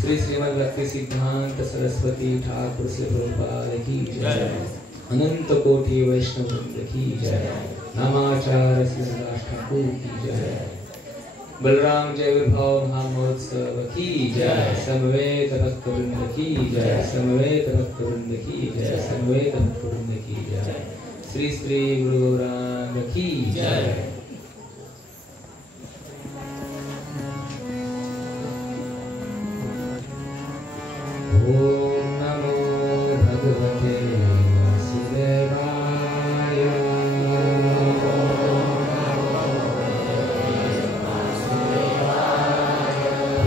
श्री श्रीमद् भक्ति सिद्धांत सरस्वती ठाकुर से प्रभुपाद की जय। अनंत कोटि वैष्णव वृंद की जय। नामाचार्य श्रीदास ठाकुर की जय। बलराम जय विभव महामहोत्सव की जय। समवेत भक्त वृंद की जय। समवेत भक्त वृंद की जय। समवेत भक्त वृंद की जय। श्री श्री गुरु गौरांग की जय। ओम नमो भगवते वासुदेवाय।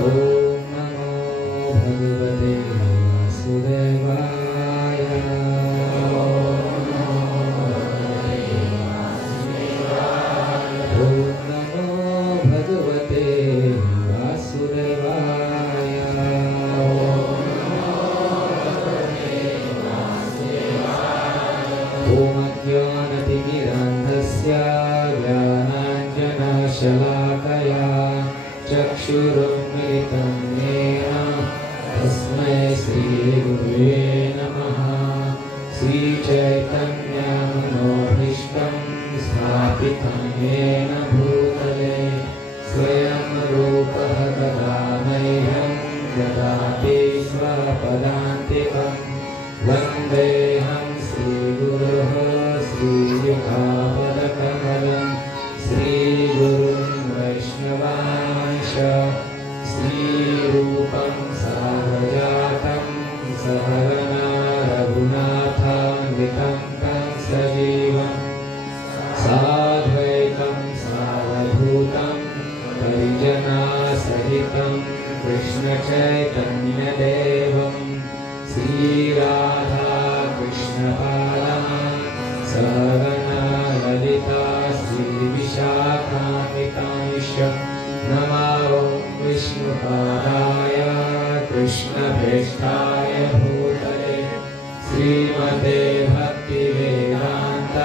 ओम तस्य ज्ञानाञ्जनशलाकया चक्षुरुन्मिलितं येन तस्मै श्रीगुरुवे नमः। श्रीचैतन्यमनोभीष्टं स्थापितं येन भूतले स्वयं रूपः कदा मह्यं ददाति स्वपदान्तिकं। वन्देऽहं श्रीगुरोः श्रीयुतापदकमलं श्रीगुरुं वैष्णवांश श्रीरूपं साग्रजातं सहगना रघुनाथान्वितं तं सजीवं साद्वैतं सावधूतं परिजनसहितं कृष्णचैतन्यदेवं श्रीराधा कृष्णपादान् सहगना ललिता श्रीविशाखान्वितांश्च नमो विष्णुपादाय कृष्णप्रेष्ठाय भूतले श्रीमते भक्तिवेदान्त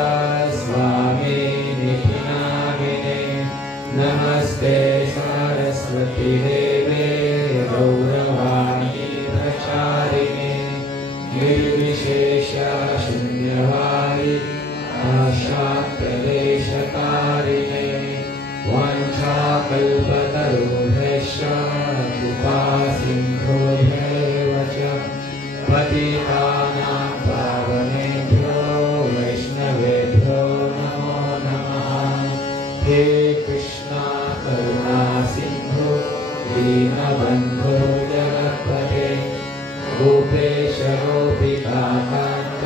स्वामिनिधि नामिने। नमस्ते सरस्वती देवे गौरवाणी प्रचारिणे निर्विशेष शून्यवादी आशाप्रदेशकारिणे वाञ्छाकल्पतरुभ्यश्च कृपासिन्धुभ्येव च पतितानां पावनेभ्यो वैष्णवेभ्यो नमो नमः। हे कृष्णा करुणा सिन्धु दीनबन्धो जगत्पते गोपेश गोपिकान्त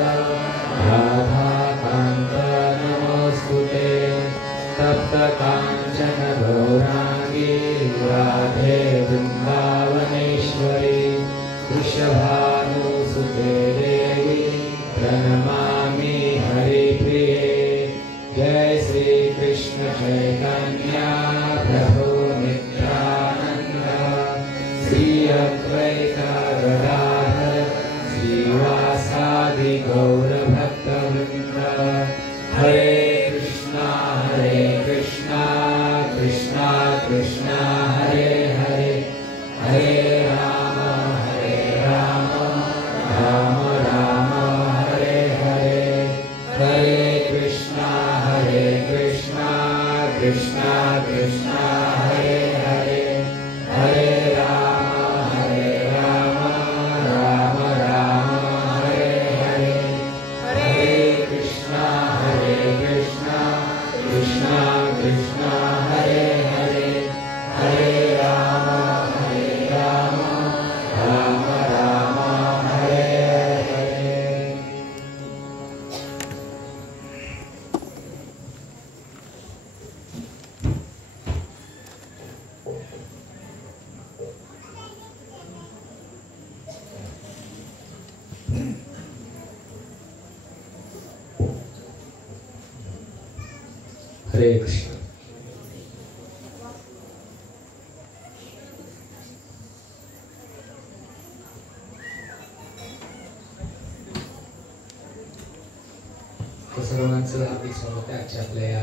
राधाकान्त नमोऽस्तुते। तप्तकाञ्चन गौराङ्गी राधे वृन्दावनेश्वरी वृषभानुसुते देवी प्रणमामि हरिप्रिये। जय श्री कृष्ण चैतन्य प्रभु नित्यानंद श्री अद्वैत गदाधर श्रीवासादि गौर भक्तवृंद। हरे कृष्णा कृष्णा कृष्णा हरे हरे हरे राम राम राम हरे हरे। हरे कृष्णा कृष्णा कृष्णा हरे हरे हरे राम राम हरे हरे। हरे कृष्णा कृष्णा कृष्णा हरे हरे हरे राम राम हरे हरे। हरे कृष्ण। सर्वांचं हार्दिक स्वागत आहे आजच्या आपल्या या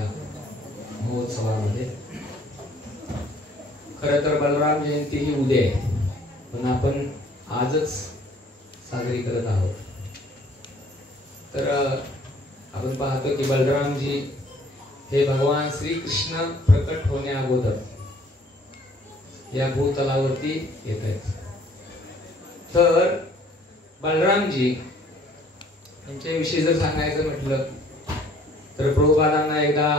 महोत्सवामध्ये। खरं तर बलराम जयंती ही उद्या आहे, पण आपण आजच साजरी करत आहोत। तर आपण पाहतो की बलरामजी हे भगवान श्रीकृष्ण प्रकट होण्या अगोदर या भूतलावरती येत आहेत। तर बलरामजी यांच्याविषयी जर सांगायचं म्हटलं तर प्रभुपादांना एकदा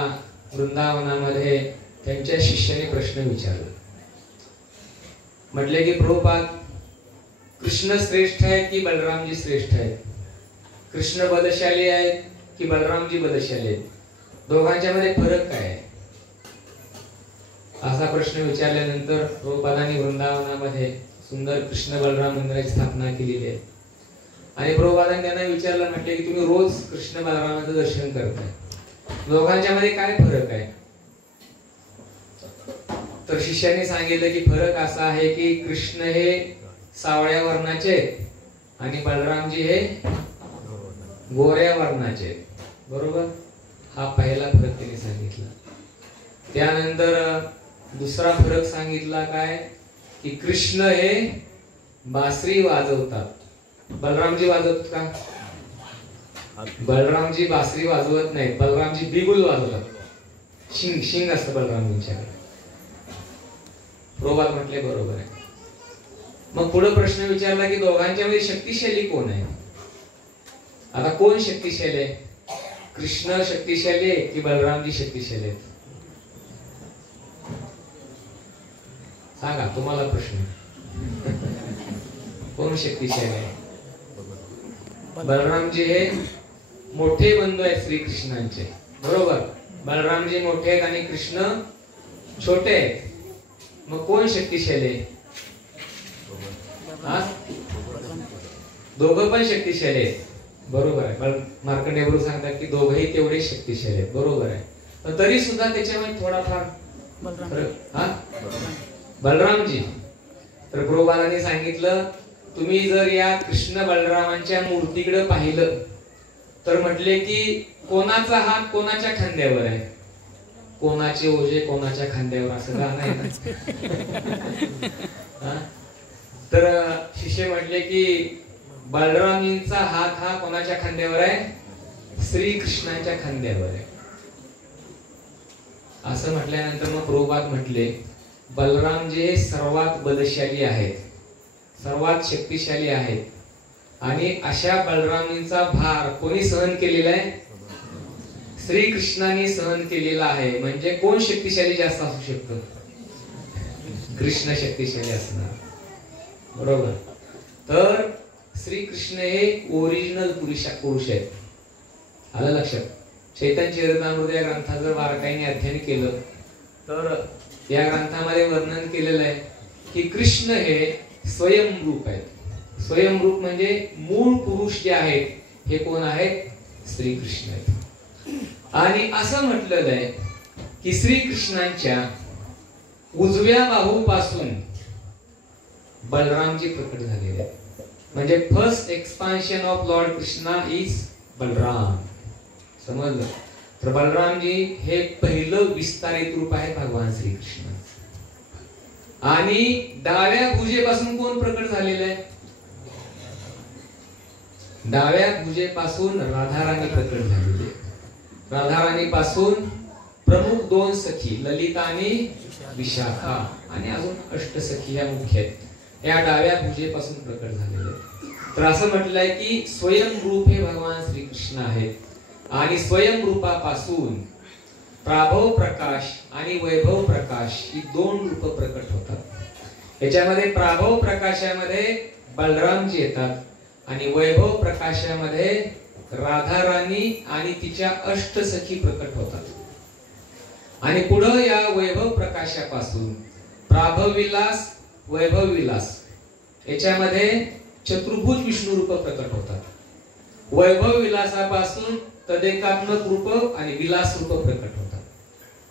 वृंदावनामध्ये त्यांच्या शिष्याने प्रश्न विचारला। म्हटले की प्रभुपाद, कृष्ण श्रेष्ठ आहेत की बलरामजी श्रेष्ठ आहेत? कृष्ण बलशाली आहेत की बलरामजी बलशाली आहेत? दोघांच्या मध्ये फरक काय आहे? असा प्रश्न विचारल्यानंतर प्रभुपादांनी वृंदावनामध्ये सुंदर कृष्ण बलराम मंदिराची स्थापना केलेली आहे। आणि प्रभुपादांनी त्यांना विचारलं, म्हटले की तुम्ही रोज कृष्ण बलरामाचं दर्शन करताय, दोघांच्या मध्ये काय फरक आहे? तर शिष्याने सांगितलं की फरक असा आहे की कृष्ण हे सावळ्या वर्णाचे आणि बलरामजी हे गोऱ्या वर्णाचे। बरोबर, हा पहिला फरक त्यांनी सांगितला। त्यानंतर दुसरा फरक सांगितला काय की कृष्ण हे बासरी वाजवतात. बलरामजी वाजवतात का? बलरामजी बासरी वाजवत नाही, बलरामजी बिगुल वाजवतात. शिंग असतं बलरामजींच्याकडे. प्रभुपाद म्हटले बरोबर आहे. मग पुढे प्रश्न विचारला की दोघांच्या मध्ये शक्तिशाली कोण आहे? आता कोण शक्तिशाली आहे? कृष्ण शक्तिशाली आहे की बलरामजी शक्तिशाली आहेत? सांगा, तुम्हाला प्रश्न. कोण शक्तिशाली आहे? बलरामजी हे मोठे बंधू आहेत श्रीकृष्णांचे, बरोबर. बलरामजी मोठे आहेत आणि कृष्ण छोटे आहेत. मग कोण शक्तिशाली आहे? दोघं पण शक्तिशाली आहेत, बरोबर आहे. मार्कंडेय प्रभू सांगतात की दोघंही तेवढे शक्तिशाली आहेत, बरोबर आहे. पण तरी सुद्धा त्याच्यामध्ये थोडाफार बलरामजी. तर प्रभुपादांनी सांगितलं तुम्ही जर या कृष्ण बलरामांच्या मूर्तीकडे पाहिलं तर म्हटले की कोणाचा हात कोणाच्या खांद्यावर आहे? कोणाचे ओझे कोणाच्या खांद्यावर, असं गाणं आहे ना. तर शिष्य म्हटले की बलरामींचा हात हा कोणाच्या खांद्यावर आहे? श्रीकृष्णांच्या खांद्यावर आहे. असं म्हटल्यानंतर मग प्रभुपाद म्हटले बलरामजी हे सर्वात बलशाली आहेत, सर्वात शक्तिशाली आहेत. आणि अशा बलरामींचा भार कोणी सहन केलेला आहे? श्रीकृष्णाने सहन केलेला आहे. म्हणजे कोण शक्तिशाली जास्त असू शकतं? कृष्ण शक्तिशाली असणार, बरोबर. तर श्रीकृष्ण हे ओरिजिनल पुरुष आहेत. आलं लक्षात? चैतन्य चरितामृत या ग्रंथाचं जर बारकाईने अध्ययन केलं तर या ग्रंथामध्ये वर्णन केलेलं आहे की कृष्ण हे स्वयंरूप आहेत. स्वयंरूप म्हणजे मूळ पुरुष जे आहेत हे कोण आहेत? श्रीकृष्ण आहेत. आणि असं म्हटलेलं आहे की श्रीकृष्णांच्या उजव्या बाहूपासून बलरामजी प्रकट झालेले आहेत. म्हणजे first expansion of Lord Krishna is Balram. समजलं? तर बलरामजी हे पहिलं विस्तारित रूप आहे भगवान श्रीकृष्ण. आणि डाव्या भुजेपासून कोण प्रकट झालेलं आहे? डाव्या भुजेपासून राधाराणी प्रकट झालेली. राधाराणी पासून प्रमुख दोन सखी ललिता आणि विशाखा आणि अजून अष्टसखी या मुख्य आहेत. या डाव्या भुजेपासून प्रकट झालेले. तर असं म्हटलंय की स्वयंरूप हे भगवान श्रीकृष्ण आहेत. आणि स्वयंरूपापासून प्राभव प्रकाश आणि वैभव प्रकाश ही दोन रूप प्रकट होतात. याच्यामध्ये प्राभव प्रकाशामध्ये बलरामजी येतात आणि वैभव प्रकाशामध्ये राधाराणी आणि तिच्या अष्टसखी प्रकट होतात. आणि पुढे या वैभव प्रकाशापासून प्राभव विलास वैभव विलास याच्यामध्ये चतुर्भुज विष्णू रूप प्रकट होतात. वैभव विलासापासून तदेकात्मक रूप आणि विलास रूप प्रकट होतात.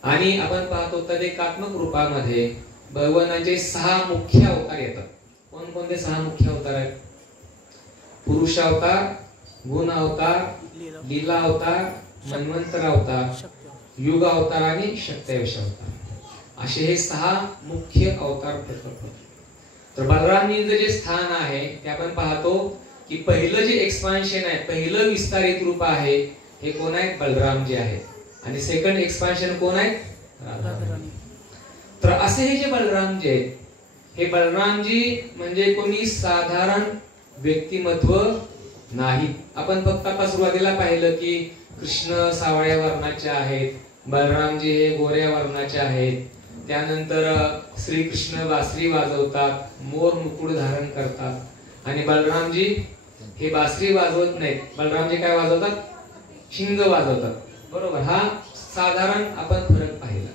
आणि आपण पाहतो तदेकात्मक रूपामध्ये भगवानाचे 6 मुख्य अवतार येतात. कोणकोणते 6 मुख्य अवतार आहेत? पुरुष अवतार, गुण अवतार, लीला अवतार, मन्वंतर अवतार, युग अवतार आणि शक्तिवेश अवतार. असे हे 6 मुख्य अवतार प्रकट होतात. तर बलरामजींचं जे स्थान आहे ते आपण पाहतो की पहिलं जे एक्सपान्शन आहे, पहिलं विस्तारित रूप आहे हे कोण आहेत? बलरामजी आहेत. आणि सेकंड एक्सपान्शन कोण आहेत? राधाराणी. तर असे हे जे बलरामजी आहेत हे बलरामजी म्हणजे कोणी साधारण व्यक्तिमत्व नाही. आपण फक्त आता सुरुवातीला पाहिलं की कृष्ण सावळ्या वर्णाचे आहेत, बलरामजी हे गोऱ्या वर्णाचे आहेत. त्यानंतर श्रीकृष्ण बासरी वाजवतात, मोर मुकुट धारण करतात. आणि बलरामजी हे बासरी वाजवत नाहीत. बलरामजी काय वाजवतात? शिंग वाजवतात, बरोबर. हा साधारण आपण फरक पाहिला.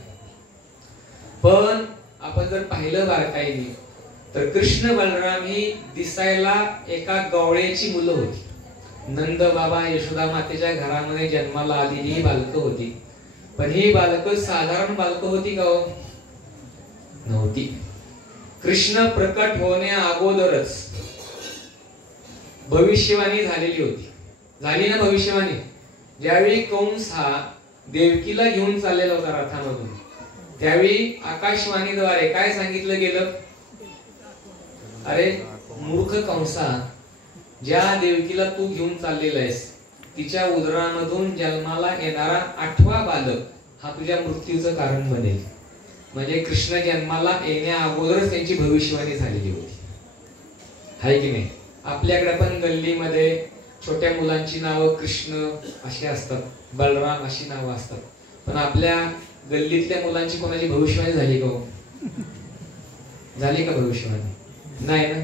पण आपण जर पाहिलं बारकाईने तर कृष्ण बलराम ही दिसायला एका गवळ्याची मुलं होती. नंद बाबा यशोदा मातेच्या घरामध्ये जन्माला आलेली ही बालकं होती. पण ही बालकं साधारण बालकं होती का हो? नव्हती. कृष्ण प्रकट होण्या अगोदरच भविष्यवाणी झालेली होती. झाली ना भविष्यवाणी? ज्यावेळी कंस हा देवकीला घेऊन चाललेला होता रथामधून, त्यावेळी आकाशवाणीद्वारे काय सांगितलं गेलं, अरे मूर्ख कंसा, ज्या देवकीला तू घेऊन चाललेला आहेस तिच्या उदरामधून जन्माला येणारा 8वा बालक हा तुझ्या मृत्यूचं कारण बनेल. म्हणजे कृष्ण जन्माला येण्या अगोदरच त्यांची भविष्यवाणी झालेली होती, आहे की नाही. आपल्याकडे पण गल्लीमध्ये छोट्या मुलांची नावं कृष्ण अशी असतात, बलराम अशी नावं असतात, पण आपल्या गल्लीतल्या मुलांची कोणाची भविष्यवाणी झाली का? झाली का भविष्यवाणी? नाही ना.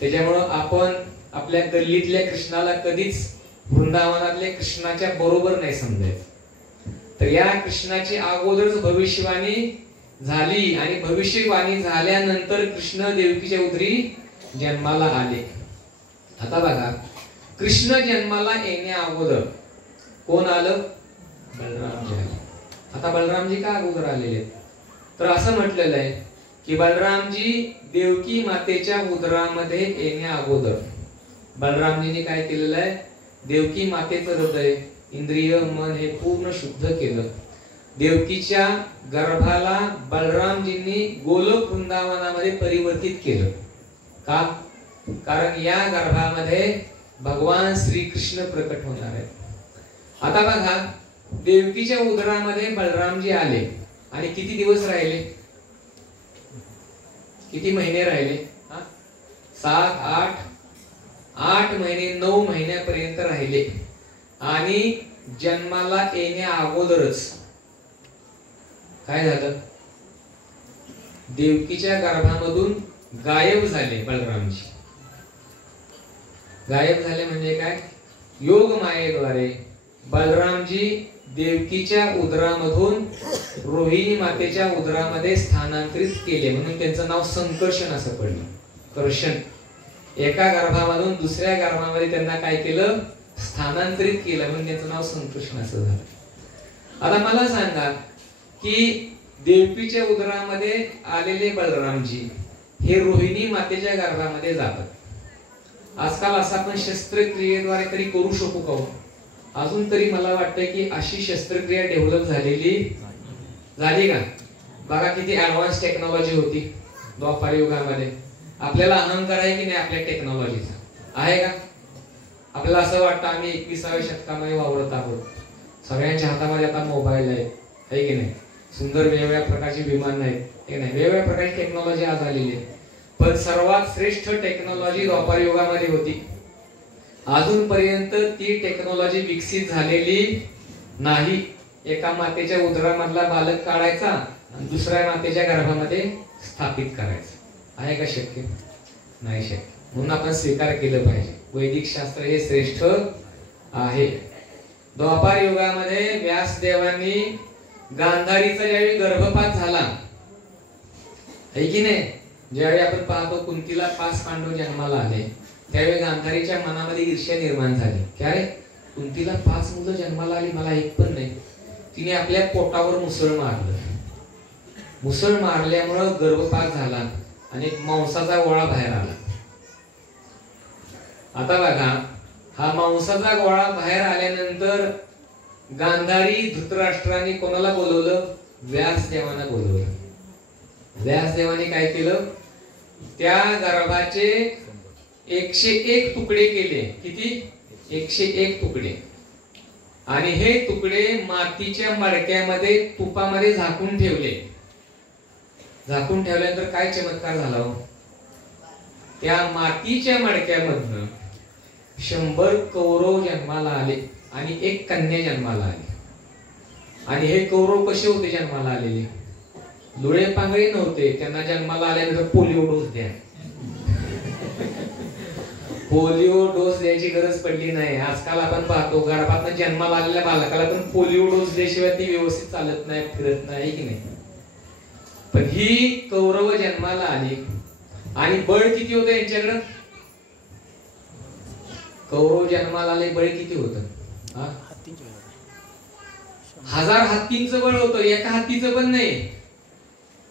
त्याच्यामुळं आपण आपल्या गल्लीतल्या कृष्णाला कधीच वृंदावनातल्या कृष्णाच्या बरोबर नाही समजायचं. तर या कृष्णाची अगोदरच भविष्यवाणी झाली आणि भविष्यवाणी झाल्यानंतर कृष्ण देवकीच्या उदरी जन्माला आले. आता बघा, कृष्ण जन्माला येण्या अगोदर कोण आलं? बलरामजी आले. आता बलरामजी का अगोदर आलेले? तर असं म्हटलेलं आहे की बलरामजी देवकी मातेच्या उदरामध्ये येण्या अगोदर बलरामजीने काय केलेलं आहे, देवकी मातेचं हृदय, इंद्रिय, मन हे पूर्ण शुद्ध केलं. देवकीच्या गर्भाला बलरामजींनी गोलोक वृंदावनामध्ये परिवर्तित केलं. का? कारण या गर्भामध्ये भगवान श्रीकृष्ण प्रकट होणार आहेत. आता बघा, देवकीच्या उदरामध्ये बलरामजी आले आणि किती दिवस राहिले? किती महिने राहिले? 7, 8 महिने, 9 महिन्यापर्यंत राहिले. आणि जन्माला येण्या अगोदरच काय झालं? देवकीच्या गर्भामधून गायब झाले बलरामजी. गायब झाले म्हणजे काय? योग मायेद्वारे बलरामजी देवकीच्या उदरामधून रोहिणी मातेच्या उदरामध्ये स्थानांतरित केले, म्हणून त्यांचं नाव संकर्षण असं पडलं. कर्षण, एका गर्भामधून दुसऱ्या गर्भामध्ये त्यांना काय केलं? स्थानांतरित केलं, म्हणून त्यांचं नाव संकर्षण असं झालं. आता मला सांगा की देवकीच्या उदरामध्ये आलेले बलरामजी हे रोहिणी मातेच्या गर्भामध्ये जातात. आजकाल असं आपण शस्त्रक्रियेद्वारे तरी करू शकू का? अजून तरी मला वाटतं की अशी शस्त्रक्रिया डेव्हलप झाली का? बघा किती ऍडव्हान्स टेक्नॉलॉजी होती द्वापार युगामध्ये. आपल्याला अहंकार आहे की नाही आपल्या टेक्नॉलॉजीचा? आहे का? आपल्याला असं वाटतं आम्ही 21व्या शतकामध्ये वावरत आहोत. सगळ्यांच्या हातामध्ये आता मोबाईल आहे की नाही? सुंदर वेगवेगळ्या प्रकारची विमान आहेत की नाही? वेगवेगळ्या प्रकारची टेक्नॉलॉजी आज आलेली आहे. पण सर्वात श्रेष्ठ टेक्नॉलॉजी द्वापार युगामध्ये होती. अजूनपर्यंत ती टेक्नॉलॉजी विकसित झालेली नाही. एका मातेच्या उदरामधला बालक काढायचा आणि दुसऱ्या मातेच्या गर्भामध्ये स्थापित करायचं. आहे का शक्य? नाही शक्य. म्हणून आपण स्वीकार केलं पाहिजे, वैदिक शास्त्र हे श्रेष्ठ आहे. द्वापार युगामध्ये व्यासदेवांनी गांधारीचा ज्यावेळी गर्भपात झाला, आहे की नाही, ज्यावेळी आपण पाहतो कुंतीला 5 पांडव जन्माला आले, त्यावेळी गांधारीच्या मनामध्ये ईर्ष्या निर्माण झाली. काय रे, कुंतीला 5 मुलं जन्माला आली, मला एक पण नाही. तिने आपल्या पोटावर मुसळ मारलं. मुसळ मारल्यामुळं गर्भपात झाला आणि एक मांसाचा गोळा बाहेर आला. आता बघा, हा मांसाचा गोळा बाहेर आल्यानंतर गांधारी धृतराष्ट्राने कोणाला बोलवलं? व्यासदेवांना बोलवलं. व्यासदेवाने काय केलं? त्या गर्भाचे 101 तुकडे केले. किती? 101 तुकडे. आणि हे तुकडे मातीच्या मडक्यामध्ये तुपामध्ये झाकून ठेवले. झाकून ठेवल्यानंतर काय चमत्कार झाला हो? त्या मातीच्या मडक्यामधनं 100 कौरव जन्माला आले आणि 1 कन्या जन्माला आली. आणि हे कौरव कसे होते जन्माला आलेले? डोळे पांगळे नव्हते. त्यांना जन्माला आल्यानंतर पोलिओ डोस द्या. पोलिओ डोस द्यायची गरज पडली नाही. आजकाल आपण पाहतो गर्भातून जन्माला आलेल्या बालकाला पण पोलिओ डोस दिल्याशिवाय ती व्यवस्थित चालत नाही, फिरत नाही, की नाही? पण ही कौरव जन्माला आली आणि बळ किती होतं यांच्याकडं? कौरव जन्माला आले, बळ किती होतं? 1000 हत्तींचं बळ होतं. एका हत्तीचं पण नाही.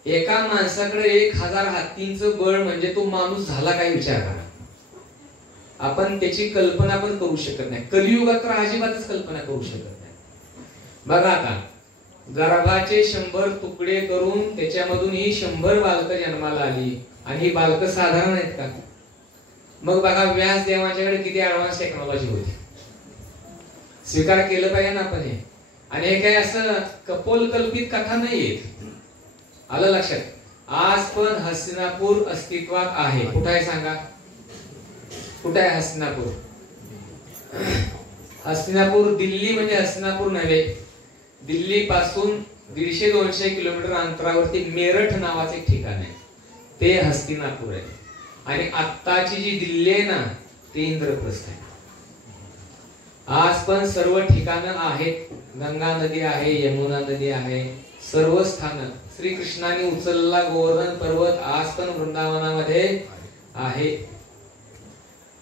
एका माणसाकडे 1000 हत्तींचं बळ म्हणजे तो माणूस झाला काय विचार करा. आपण त्याची कल्पना पण करू शकत नाही. कलियुगात तर अजिबातच कल्पना करू शकत नाही. बघा आता गर्भाचे 100 तुकडे करून त्याच्यामधून ही 100 बालकं जन्माला आली आणि ही बालकं साधारण आहेत का? मग बघा व्यास देवांच्याकडे किती ऍडव्हान्स टेक्नॉलॉजी होती. स्वीकार केलं पाहिजे ना आपण हे. आणि हे काही असं कपोलकल्पित कथा नाहीये. आलं लक्षात? आज पण हस्तिनापूर अस्तित्वात आहे. कुठं आहे सांगा? कुठं आहे हस्तिनापूर? हस्तिनापूर दिल्ली म्हणजे हस्तिनापूर नव्हे. दिल्ली पासून 150-200 किलोमीटर अंतरावरती मेरठ नावाचे एक ठिकाण आहे, ते हस्तिनापूर आहे. आणि आत्ताची जी दिल्ली आहे ना, ते इंद्रप्रस्थ आहे. आज पण सर्व ठिकाणं आहेत. गंगा नदी आहे, यमुना नदी आहे, सर्व स्थानं श्रीकृष्णाने उचलला गोवर्धन पर्वत आज पण वृंदावनामध्ये आहे.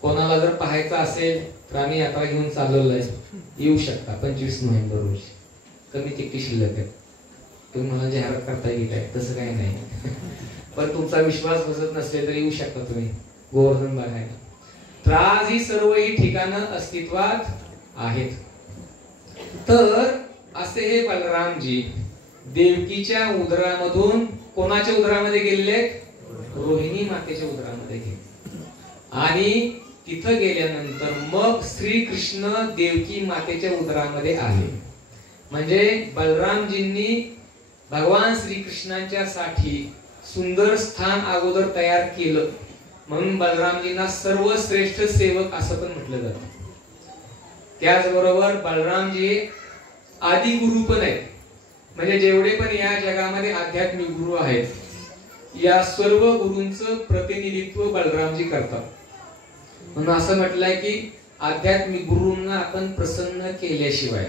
कोणाला जर पाहायचं असेल तर आम्ही यात्रा घेऊन चालवलं आहे, येऊ शकता. 25 नोव्हेंबर रोजी कमी तिकीट शिल्लक आहे. तुम्ही मला जाहिरात करता येईल आहे तसं काही नाही. पण तुमचा विश्वास बसत नसेल तर येऊ शकता तुम्ही गोवर्धन बघायला. तर आज ही सर्व ही ठिकाणं अस्तित्वात आहेत. तर असे हे बलरामजी देवकीच्या उदरामधून कोणाच्या उदरामध्ये गेलेले? रोहिणी मातेच्या उदरामध्ये गेले. आणि तिथं गेल्यानंतर मग श्रीकृष्ण देवकी मातेच्या उदरामध्ये आले. म्हणजे बलरामजींनी भगवान श्रीकृष्णांच्या साठी सुंदर स्थान अगोदर तयार केलं, म्हणून बलरामजींना सर्वश्रेष्ठ सेवक असं पण म्हटलं जातं. त्याचबरोबर बलरामजी आदि गुरु पण आहेत. म्हणजे जेवढे पण या जगामध्ये आध्यात्मिक गुरु आहेत, या सर्व गुरूंचं प्रतिनिधित्व बलरामजी करतात. म्हणून असं म्हटलंय की आध्यात्मिक गुरूंना आपण प्रसन्न केल्याशिवाय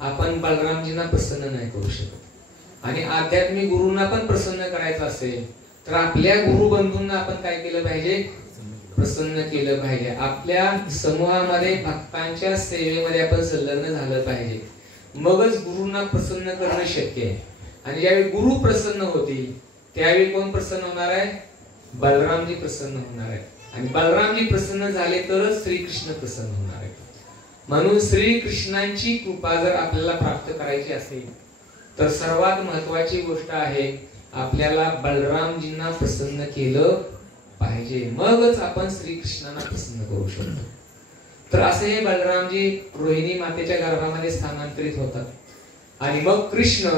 आपण बलरामजींना प्रसन्न नाही करू शकत. आणि आध्यात्मिक गुरूंना पण प्रसन्न करायचं असेल तर आपल्या गुरु बंधूंना आपण काय केलं पाहिजे? प्रसन्न केलं पाहिजे. आपल्या समूहामध्ये भक्तांच्या सेवेमध्ये आपण संलग्न झालं पाहिजे. मगच गुरूंना प्रसन्न करणं शक्य आहे. आणि ज्यावेळी गुरु प्रसन्न होतील त्यावेळी कोण प्रसन्न होणार आहे? बलरामजी प्रसन्न होणार आहे. आणि बलरामजी प्रसन्न झाले तरच श्रीकृष्ण प्रसन्न होणार आहे. म्हणून श्रीकृष्णांची कृपा जर आपल्याला प्राप्त करायची असेल तर सर्वात महत्वाची गोष्ट आहे आपल्याला बलरामजींना प्रसन्न केलं पाहिजे. मगच आपण श्रीकृष्णांना प्रसन्न करू शकतो. तर असे हे बलरामजी रोहिणी मातेच्या गर्भामध्ये स्थानांतरित होतात. आणि मग कृष्ण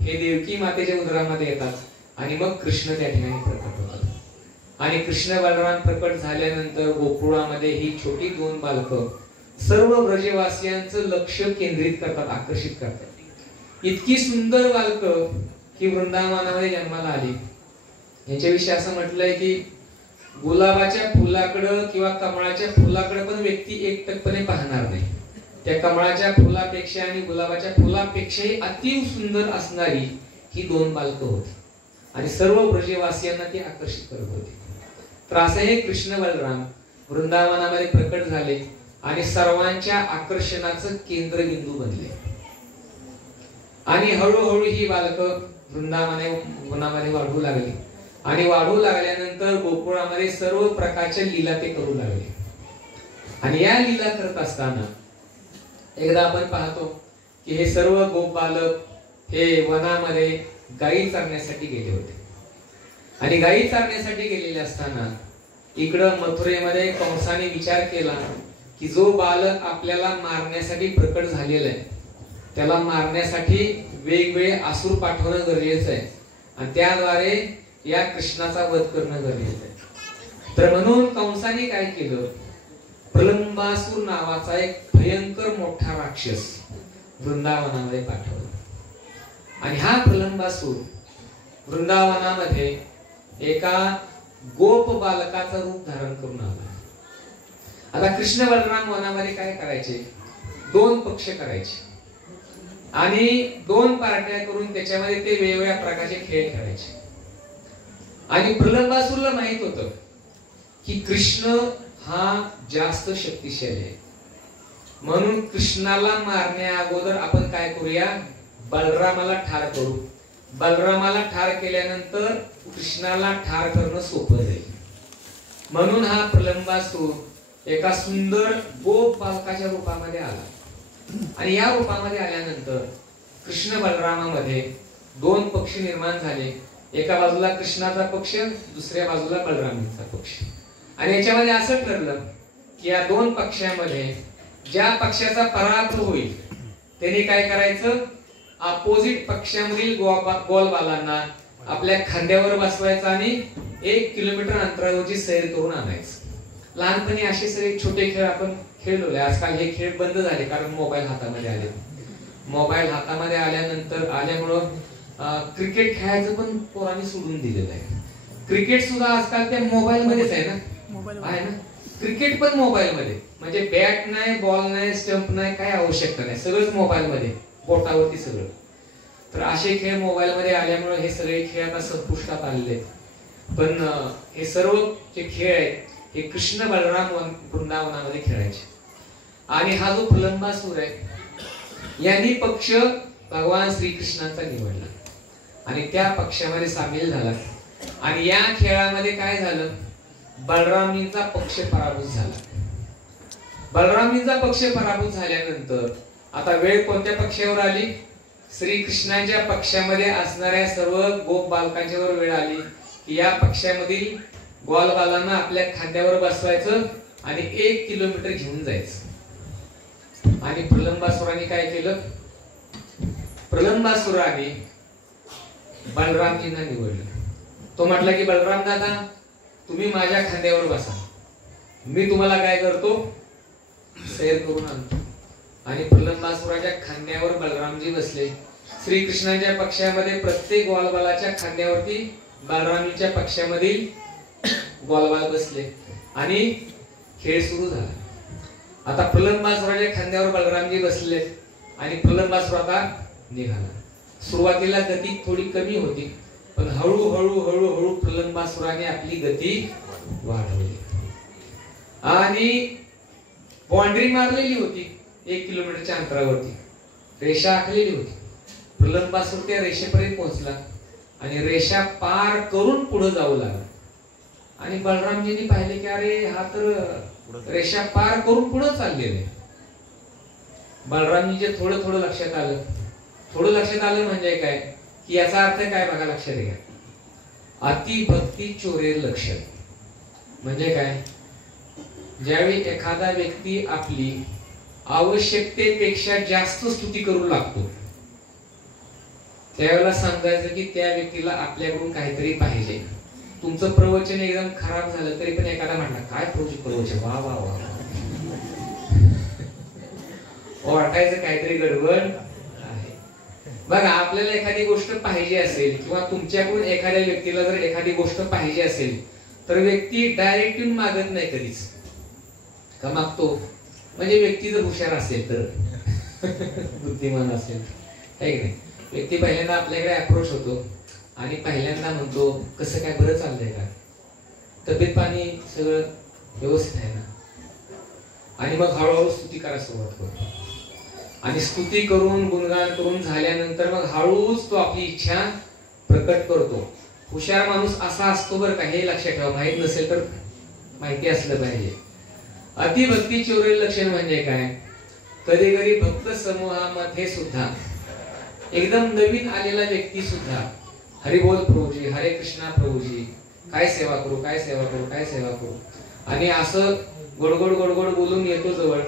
हे देवकी मातेच्या उदरामध्ये येतात. आणि मग कृष्ण त्या ठिकाणी प्रकट होतात. आणि कृष्ण बलराम प्रकट झाल्यानंतर गोकुळामध्ये ही छोटी 2 बालकं सर्व ब्रजवासियांचं लक्ष केंद्रित करतात, आकर्षित करतात. इतकी सुंदर बालकं ही वृंदावनामध्ये जन्माला आली. यांच्याविषयी असं म्हटलंय की गुलाबाच्या फुलाकडं किंवा कमळाच्या फुलाकडे पण व्यक्ती एकटकपणे पाहणार नाही. त्या कमळाच्या फुलापेक्षा आणि गुलाबाच्या फुलापेक्षाही अति सुंदर असणारी ही 2 बालकं होती. आणि सर्व ब्रजवासियांना ती आकर्षित करत होती. तर असे हे कृष्ण बलराम वृंदावनामध्ये प्रकट झाले आणि सर्वांच्या आकर्षणाचं केंद्रबिंदू बनले. आणि हळूहळू ही बालकं वृंदावनामध्ये वाढू लागली. आणि वाढू लागल्यानंतर गोकुळामध्ये सर्व प्रकारच्या लीला ते करू लागले. आणि या लीला करत असताना एकदा आपण पाहतो की हे सर्व गोप बालक हे वनामध्ये गायी चारण्यासाठी गेले होते. आणि गायी चारण्यासाठी गेलेले असताना इकडं मथुरेमध्ये कंसाने विचार केला की जो बालक आपल्याला मारण्यासाठी प्रकट झालेला आहे त्याला मारण्यासाठी वेगवेगळे असुर पाठवणं गरजेचं आहे. आणि त्याद्वारे या कृष्णाचा वध करणं गरजेचं आहे. तर म्हणून कंसाने काय केलं? प्रलंबासूर नावाचा एक भयंकर मोठा राक्षस वृंदावनामध्ये पाठवला. आणि हा प्रलंबासूर वृंदावनामध्ये एका गोप बालकाचं रूप धारण करून आला. आता कृष्ण बलराम वनामध्ये काय करायचे? 2 पक्ष करायचे आणि 2 पार्ट्या करून त्याच्यामध्ये ते वेगवेगळ्या प्रकारचे खेळ खेळायचे. आणि प्रलंबासूरला माहित होतं की कृष्ण हा जास्त शक्तिशाली आहे. म्हणून कृष्णाला मारण्या अगोदर आपण काय करूया? बलरामाला ठार करू. बलरामाला ठार केल्यानंतर कृष्णाला ठार करणं सोपं जाईल. म्हणून हा प्रलंबासूर एका सुंदर गोप बालकाच्या रूपामध्ये आला. आणि या रूपामध्ये आल्यानंतर कृष्ण बलरामामध्ये दोन पक्ष निर्माण झाले. एका बाजूला कृष्णाचा पक्ष, दुसऱ्या बाजूला बलरामाचा पक्ष. आणि याच्यामध्ये असं ठरलं की या दोन पक्षामध्ये ज्या पक्षाचा पराभव होईल त्याने काय करायचं, अपोजिट पक्षामधील गोलबालांना आपल्या खांद्यावर बसवायचं आणि 1 किलोमीटर अंतरावरची सैर करून आणायचं. लहानपणी असे सगळे छोटे खेळ आपण खेळलो. आजकाल हे खेळ बंद झाले कारण मोबाईल हातामध्ये आले. मोबाईल हातामध्ये आल्यामुळं क्रिकेट खेळायचं पण पोरांनी सोडून दिलेलं आहे. क्रिकेट सुद्धा आजकाल त्या मोबाईल मध्येच आहे ना. क्रिकेट पण मोबाईल मध्ये, म्हणजे बॅट नाही, बॉल नाही, स्टंप नाही, काय आवश्यकता नाही, सगळंच मोबाईल मध्ये, बोटावरती सगळं. तर असे खेळ मोबाईल मध्ये आल्यामुळे हे सगळे खेळ आता संपुष्टात आलेले आहेत. पण हे सर्व जे खेळ आहेत हे कृष्ण बलराम वृंदावनामध्ये खेळायचे. आणि हा जो प्रलंबासूर आहे यांनी पक्ष भगवान श्रीकृष्णांचा निवडला आणि त्या पक्षामध्ये सामील झाला. आणि या खेळामध्ये काय झालं, बलरामजींचा पक्ष पराभूत झाला. बलरामजींचा पक्ष पराभूत झाल्यानंतर आता वेळ कोणत्या पक्षावर आली, श्रीकृष्णांच्या पक्षामध्ये असणाऱ्या सर्व गोप बालकांच्यावर वेळ आली की या पक्षामधील ग्वालबालांना आपल्या खांद्यावर बसवायचं आणि 1 किलोमीटर घेऊन जायचं. आणि प्रलंबासुराने काय केलं, प्रलंबासुराने बलरामजींना निवडलं. तो म्हटला की बलराम दादा तुम्ही माझ्या खांद्यावर बसा, मी तुम्हाला काय करतो, सैर करून आणतो. आणि प्रलंबासुराच्या खांद्यावर बलरामजी बसले. श्रीकृष्णांच्या पक्षामध्ये प्रत्येक ग्वालबालाच्या खांद्यावरती बलरामजींच्या पक्षामधील ग्वालबाल बसले आणि खेळ सुरू झाला. आता प्रलंबासुराच्या खांद्यावर बलरामजी बसले आणि प्रलंबासुर आता निघाला. सुरुवातीला गती थोडी कमी होती, पण हळूहळू प्रलंबासुराने आपली गती वाढवली आणि बाउंड्री मारलेली होती. 1 किलोमीटरच्या अंतरावरती रेषा आखलेली होती. प्रलंबासुर त्या रेषेपर्यंत पोहोचला आणि रेषा पार करून पुढे जाऊ लागला. आणि बलरामजींनी पाहिले की अरे हा तर रेषा पार करून पुढे चाललेले. बलरामजींच्या थोडं लक्षात आलं. थोडं लक्षात आलं म्हणजे काय की याचा अर्थ काय बघा, लक्षात घ्या. अति भक्ती चोरेल लक्ष म्हणजे काय, ज्यावेळी एखादा व्यक्ती आपली आवश्यकतेपेक्षा जास्त स्तुती करू लागतो त्यावेळेला समजायचं की त्या व्यक्तीला आपल्याकडून काहीतरी पाहिजे. तुमचं प्रवचन एकदम खराब झालं तरी पण एखादा म्हणला काय प्रवचन, वा वा वा, वाटायचं काहीतरी गडबड आहे. बघा आपल्याला एखादी गोष्ट पाहिजे असेल किंवा तुमच्याकडून एखाद्या व्यक्तीला जर एखादी गोष्ट पाहिजे असेल तर व्यक्ती डायरेक्ट येऊन मागत नाही कधीच. का मागतो, म्हणजे व्यक्ती जर हुशार असेल तर बुद्धिमान असेल है की नाही. व्यक्ती पहिल्यांदा आपल्याकडे अप्रोच होतो आणि पहिल्यांदा म्हणतो कसं काय, बरं चाललंय का, तब्येत पाणी सगळं व्यवस्थित आहे ना. आणि मग हळूहळू स्तुती करायला सुरुवात करतो आणि स्तुती करून गुणगान करून झाल्यानंतर मग हळूच तो आपली इच्छा प्रकट करतो. हुशार माणूस असा असतो बरं का, हे लक्षात ठेवा. माहित नसेल तर माहिती असलं पाहिजे. अतिभक्ती चोरेल लक्षण म्हणजे काय, कधी कधी भक्त समूहामध्ये सुद्धा एकदम नवीन आलेला व्यक्ती सुद्धा हरिबोल प्रभूजी, हरे कृष्णा प्रभूजी, काय सेवा करू, काय सेवा करू, काय सेवा करू, आणि असं गोडगोड गोडगोड बोलून येतो जवळ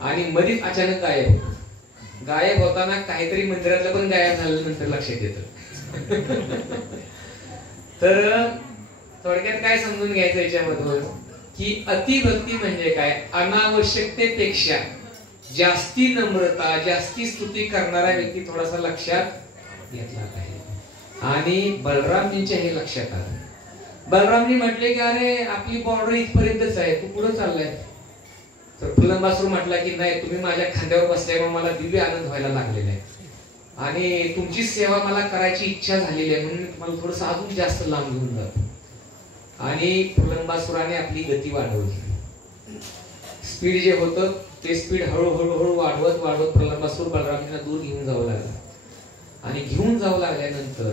आणि मधीच अचानक गायब होतो. गायब होताना काहीतरी मंदिरातलं पण गायब झालं नंतर लक्षात येतं. तर थोडक्यात काय समजून घ्यायचं याच्यामधून की अतिभक्ती म्हणजे काय, अनावश्यकतेपेक्षा जास्ती नम्रता, जास्ती स्तुती करणारा व्यक्ती थोडासा लक्षात घेतला पाहिजे. आणि बलरामजींच्या हे लक्षात आलं. बलरामजी म्हटले की अरे आपली बाउंड्री इथपर्यंतच आहे, तू पुढे चाललाय. तर प्रलंबासूर म्हटला की नाही, तुम्ही माझ्या खांद्यावर बसल्यामुळे मला दिव्य आनंद व्हायला लागलेला आहे आणि तुमची सेवा मला करायची इच्छा झालेली आहे, म्हणून मला थोडंसं अजून जास्त लांब घेऊन जातो. आणि प्रलंबासुराने आपली गती वाढवली. स्पीड जे होतं ते स्पीड हळूहळू वाढवत वाढवत प्रलंबासूर बलरामजींना दूर घेऊन जाऊ लागला. आणि घेऊन जाऊ लागल्यानंतर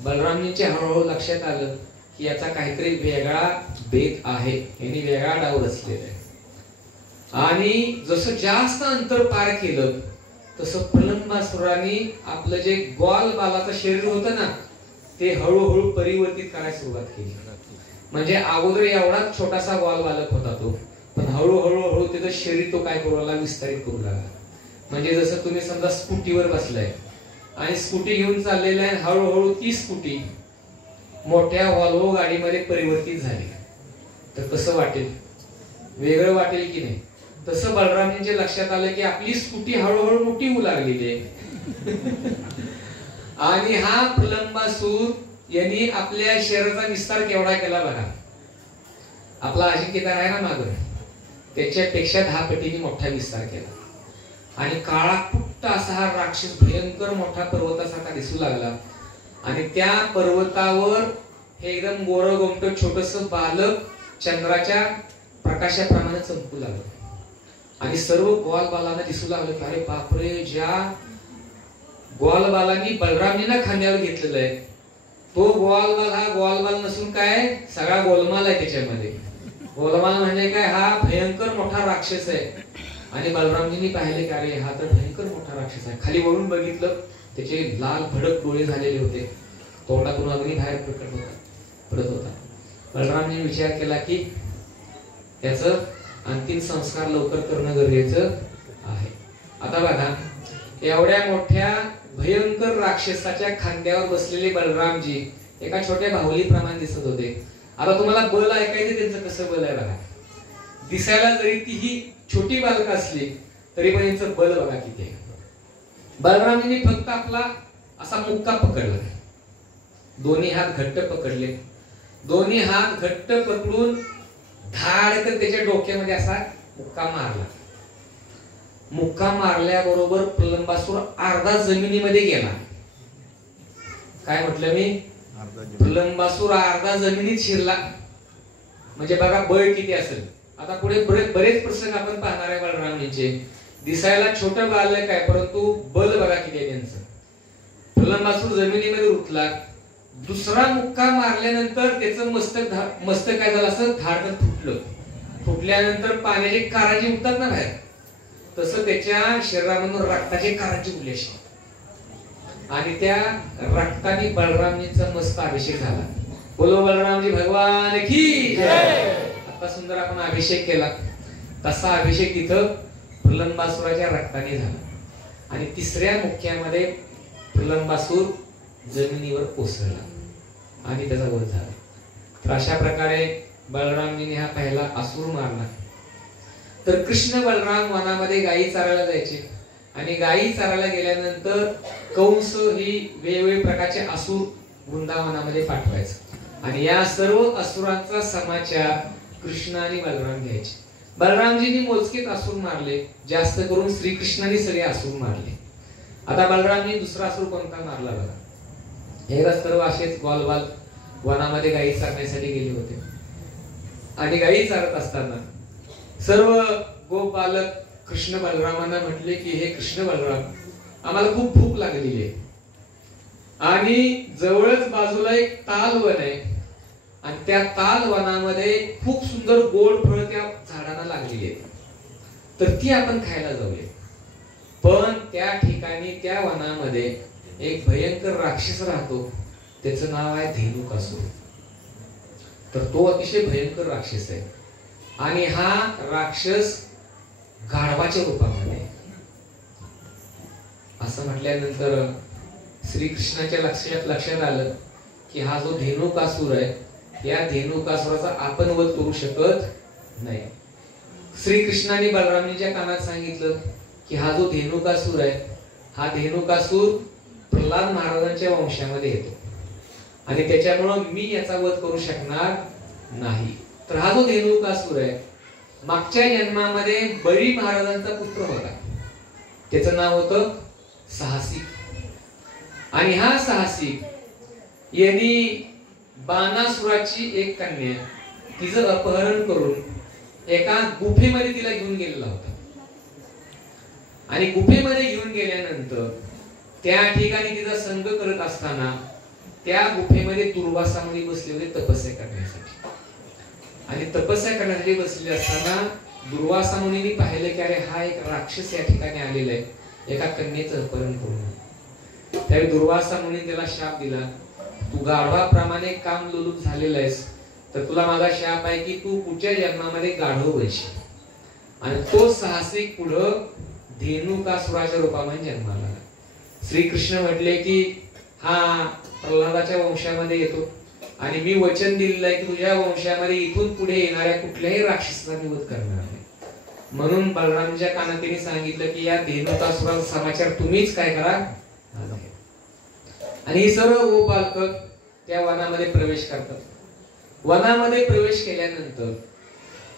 बलरामजींच्या हळूहळू लक्षात आलं की याचा काहीतरी वेगळा बेत आहे, यांनी वेगळा डाव रचलेला आहे. आणि जसं जास्त अंतर पार केलं तसं प्रलंबासुराने आपलं जे ग्वाल बालाचं शरीर होतं ना ते हळूहळू परिवर्तित करायला सुरुवात केली. म्हणजे अगोदर एवढाच छोटासा ग्वाल बालक होता तो, पण हळूहळू त्याचं शरीर तो काय करू लागला, विस्तारित करू लागला. म्हणजे जसं तुम्ही समजा स्कूटीवर बसलाय आणि स्कूटी घेऊन चाललेला आहे, हळूहळू ती स्कूटी मोठ्या व्हॉल्वो गाडीमध्ये परिवर्तित झाली. तर कसं वाटेल, वेगळं वाटेल की नाही. तसं बलरामजींच्या लक्षात आलं की आपली स्कूटी हळूहळू मोठी होऊ लागलेली आहे. आणि हा प्रलंबासूर यांनी आपल्या शरीराचा विस्तार केवढा केला बघा. आपला अजिंक्यतारा आहे ना माग, त्याच्यापेक्षा 10 पटीने मोठा विस्तार केला. आणि काळा कुट्ट असा हा राक्षस भयंकर मोठा पर्वतासारखा दिसू लागला. आणि त्या पर्वतावर हे एकदम गोरं गोमट छोटस बालक चंद्राच्या प्रकाशाप्रमाणे चमकू लागलं. आणि सर्व ग्वाल बालांना दिसू लागलं की अरे बापरे, ज्या ग्वाल बालांनी बलरामजींना खांद्यावर घेतलेलं आहे तो ग्वाल बाल हा ग्वाल बाल नसून काय सगळा गोलमाल आहे. त्याच्यामध्ये गोलमाल म्हणजे काय, हा भयंकर मोठा राक्षस आहे. आणि बलरामजींनी पाहिले की अरे हा तर भयंकर मोठा राक्षस आहे. खाली वळून बघितलं, त्याचे लाल भडक डोळे झालेले होते, तोंडातून अग्नी बाहेर पडत होता. बलरामजींनी विचार केला की याचं अंतिम संस्कार लवकर करणं गरजेचं आहे. आता बघा, एवढ्या मोठ्या भयंकर राक्षसाच्या खांद्यावर बसलेले बलरामजी एका छोट्या बाहुलीप्रमाणे दिसत होते. आता तुम्हाला बल ऐकायचं त्यांचं कसं बल आहे बघा. दिसायला जरी ती ही छोटी बालक असली तरी पण यांचं बल बघा किती आहे. बलरामजींनी फक्त आपला असा मुक्का पकडला, दोन्ही हात घट्ट पकडले, दोन्ही हात घट्ट पकडून धाडकन त्याच्या डोक्यामध्ये असा मुक्का मारला. मुक्का मारल्याबरोबर प्रलंबासूर अर्धा जमिनीमध्ये गेला. काय म्हटलं मी, प्रलंबासूर अर्धा जमिनीत शिरला. म्हणजे बघा बळ किती असेल. आता पुढे बरेच प्रसंग आपण पाहणार आहे बलरामजींचे. दिसायला छोटं बालक आहे परंतु बल बघा किती आहे त्यांचं. प्रलंबासूर जमिनीमध्ये रुतला. दुसरा मुक्का मारल्यानंतर त्याचं मस्तक काय झालं, असं धाडकन फुटलं. फुटल्यानंतर पाण्याचे काराजी उठतात ना बाहेर, तसं त्याच्या शरीरामधून रक्ताचे काराजी उठले. आणि त्या रक्ताने बलरामजींचा मस्त अभिषेक झाला. बोलो बलरामजी भगवान की जय. आता सुंदर आपण अभिषेक केला, तसा अभिषेक तिथं प्रलंबासुराच्या रक्ताने झाला. आणि तिसऱ्या मुक्क्यामध्ये प्रलंबासूर जमिनीवर कोसळला आणि त्याचा वध झाला. तर अशा प्रकारे बलरामजीने हा पहिला असुर मारला. तर कृष्ण बलराम वनामध्ये गायी चारायला जायचे आणि गायी चारायला गेल्यानंतर कंस ही वेगवेगळ्या प्रकारचे असुर वृंदावनामध्ये पाठवायचं आणि या सर्व असुरांचा समाचार कृष्ण आणि बलराम घ्यायचे. बलरामजींनी मोजकेच असुर मारले, जास्त करून श्रीकृष्णाने सगळे असुर मारले. आता बलरामजी दुसरा असुर कोणता मारला बघा. एकदा सर्व असेच ग्वालबाल वनामध्ये गायी चारण्यासाठी गेले होते आणि गायी चारत असताना सर्व गोपालक कृष्ण बलरामांना म्हटले की हे कृष्ण बलराम, आम्हाला खूप भूक लागलेली आहे आणि जवळच बाजूला एक तालवन आहे आणि त्या तालवनामध्ये खूप सुंदर गोड फळं त्या झाडांना लागलेली आहेत, तर ती आपण खायला जाऊया. पण त्या ठिकाणी त्या वनामध्ये एक भयंकर राक्षस राहतो, त्याचं नाव आहे धेनुकासूर. तर तो अतिशय भयंकर राक्षस आहे आणि हा राक्षस गाढवाच्या रूपामध्ये. असं म्हटल्यानंतर श्रीकृष्णाच्या लक्षात आलं की हा जो धेनुकासूर आहे या धेनुकासुराचा आपण वध करू शकत नाही. श्रीकृष्णाने बलरामजीच्या कानात सांगितलं की हा जो धेनुकासूर आहे हा धेनुकासूर प्रल्हाद महाराजांच्या वंशामध्ये येतो आणि त्याच्यामुळं मी याचा वध करू शकणार नाही. तर हा जो धेनुकासूर आहे मागच्या जन्मामध्ये बळी महाराजांचा पुत्र होता, त्याचं नाव होतं साहसिक. आणि हा साहसिक यांनी बाणासुराची एक कन्या तिचं अपहरण करून एका गुफेमध्ये तिला घेऊन गेलेला होता आणि गुफेमध्ये घेऊन गेल्यानंतर त्या ठिकाणी तिचा संग करत असताना त्या गुफेमध्ये दुर्वासा मुनी बसले होते तपस्या करण्यासाठी. आणि तपस्या करण्यासाठी बसलेले असताना दुर्वासा मुनींनी पाहिलं की अरे हा एक राक्षस या ठिकाणी आलेला आहे एका कन्येचं अपहरण करून. त्यावेळी दुर्वासा मुनी त्याला शाप दिला, तू गाढवाप्रमाणे काम लोलूप झालेला आहेस, तर तुला माझा शाप आहे की तू पुढच्या जन्मामध्ये गाढव बनशील. आणि तो साहसिक पुढं धेनुकासुराच्या रूपामध्ये जन्माला आला. श्रीकृष्ण म्हटले की हा प्रल्हादाच्या वंशामध्ये येतो आणि मी वचन दिलेलं आहे की तुझ्या वंशामध्ये इथून पुढे येणाऱ्या कुठल्याही राक्षसाचा निवध करणार नाही. म्हणून बलरामच्या कानात त्यांनी सांगितलं की या धेनुकासुराचा समाचार तुम्हीच काय करा. आणि ही सर्व गोपालक त्या वनामध्ये प्रवेश करतात. वनामध्ये प्रवेश केल्यानंतर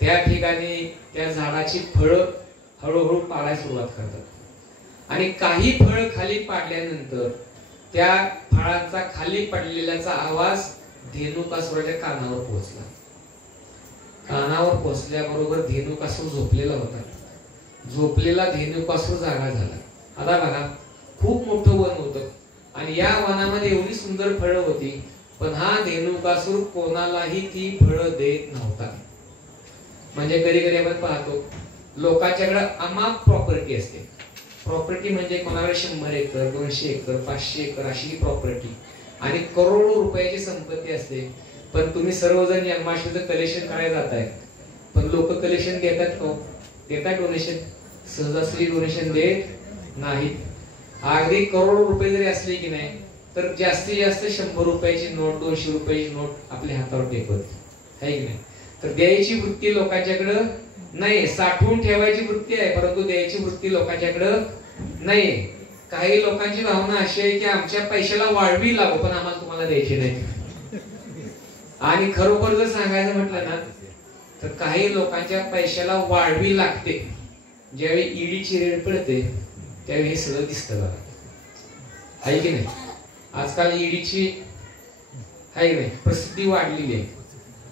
त्या ठिकाणी त्या झाडाची फळं हळूहळू पाडायला सुरुवात करतात. आणि काही फळं खाली पाडल्यानंतर त्या फळांचा खाली पडलेल्याचा आवाज धेनुकासुराच्या कानावर पोहोचला. कानावर पोहोचल्याबरोबर धेनुकासूर झोपलेला होता. झोपलेला धेनुकासूर जागा झाला. आता बघा, खूप मोठं वन होतं आणि या वनामध्ये एवढी सुंदर फळं होती, पण हा धेनुकासूर कोणालाही ती फळं देत नव्हता. म्हणजे कधी कधी आपण पाहतो लोकांच्याकडे अमाप प्रॉपर्टी असते. प्रॉपर्टी म्हणजे कोणाकडे 100 एकर 200 एकर 500 एकर अशी प्रॉपर्टी आणि करोडो रुपयाची संपत्ती असते. पण तुम्ही सर्वजण जन्माष्टमीचं कलेक्शन करायला जाताय, पण लोक कलेक्शन देतात का? देतात डोनेशन? सहजासहजी डोनेशन देत नाहीत. अगदी करोडो रुपये जरी असले की नाही तर जास्तीत जास्त 100 रुपयाची नोट 200 रुपयाची नोट आपल्या हातावर टेकवत आहे की नाही. तर द्यायची वृत्ती लोकांच्याकडं नाही, साठवून ठेवायची वृत्ती आहे, परंतु द्यायची वृत्ती लोकांच्याकडं नाही. काही लोकांची भावना अशी आहे की आमच्या पैशाला वाढवी लागो पण आम्हाला तुम्हाला द्यायची नाही. आणि खरोखर जर सांगायचं म्हटलं ना तर काही लोकांच्या पैशाला वाढवी लागते. ज्यावेळी ईडीची रेड पडते त्यावेळी हे सगळं दिसतं बघा, आहे की नाही. आजकाल ईडीची आहे की नाही प्रसिद्धी वाढलेली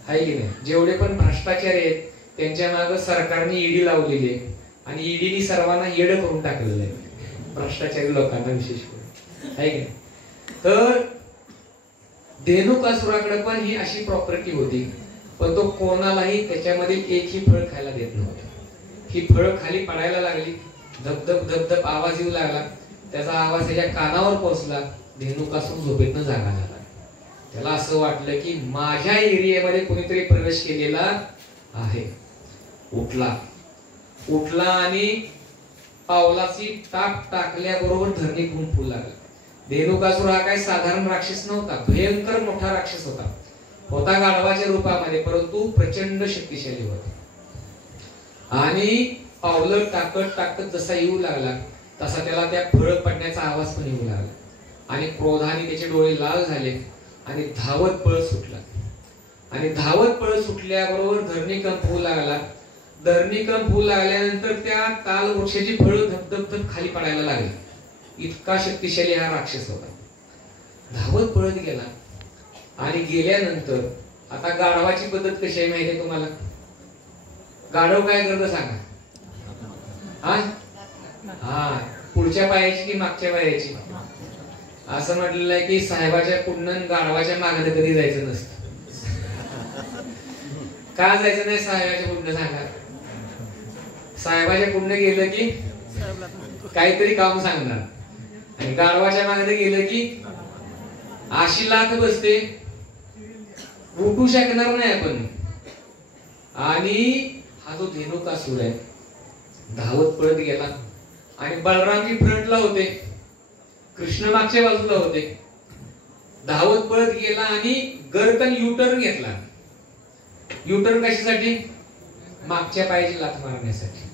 आहे की नाही. जेवढे पण भ्रष्टाचारी आहेत त्यांच्या मागे सरकारने ईडी लावलेली आहे आणि ईडीने सर्वांना येड करून टाकलेलं आहे, भ्रष्टाचारी लोकांना विशेष करून, आहे की नाही. तर धेनुकासुराकडे पण ही अशी प्रॉपर्टी होती, पण तो कोणालाही त्याच्यामध्ये एकही फळ खायला देत नव्हता. ही फळं खाली पडायला लागली, धबधब धबधब आवाज येऊ लागला. त्याचा आवाज त्याच्या कानावर पोहोचला. धेनुकासूर झोपेतनं जागा झाला. त्याला असं वाटलं की माझ्या एरियामध्ये कोणीतरी प्रवेश केलेला आहे. उठला आणि पावलाची टाक टाकल्याबरोबर धरणी फुंकू लागला. धेनुकासूर हा काही साधारण राक्षस नव्हता, भयंकर मोठा राक्षस होता गाढवाच्या रूपामध्ये, परंतु प्रचंड शक्तिशाली होता. आणि पावलं टाकत टाकत जसा येऊ लागला तसा त्याला त्या फळ पडण्याचा आवाज पण येऊ लागला आणि क्रोधाने त्याचे डोळे लाल झाले आणि धावत पळत सुटला. आणि धावत पळत सुटल्याबरोबर धरणीकंप होऊ लागला. धरणीकंप होऊ लागल्यानंतर त्या ताल वृक्षाची फळं धबधब खाली पडायला लागली. इतका शक्तिशाली हा राक्षस होता. धावत पळत गेला आणि गेल्यानंतर आता गाढवाची पद्धत कशी आहे माहिती आहे तुम्हाला? गाढव काय करतं सांगा? हा पुढच्या पायाची की मागच्या पायाची? असं म्हटलेलं आहे की साहेबाच्या पुढनं गाढवाच्या मागणं कधी जायचं नसतं. का जायचं नाही साहेबाच्या पुढनं सांगा? साहेबाच्या पुढनं गेलं की काहीतरी काम सांगणार आणि गाढवाच्या मागणं गेलं की अशी लाथ बसते, उठू शकणार नाही आपण. आणि हा जो धेनुकासूर आहे धावत पळत गेला आणि बलरामजी फ्रंटला होते, कृष्ण मागच्या बाजूला होते. धावत पळत गेला आणि गरकन युटर्न घेतला. युटर्न कशासाठी? मागच्या पायाची लाथ मारण्यासाठी.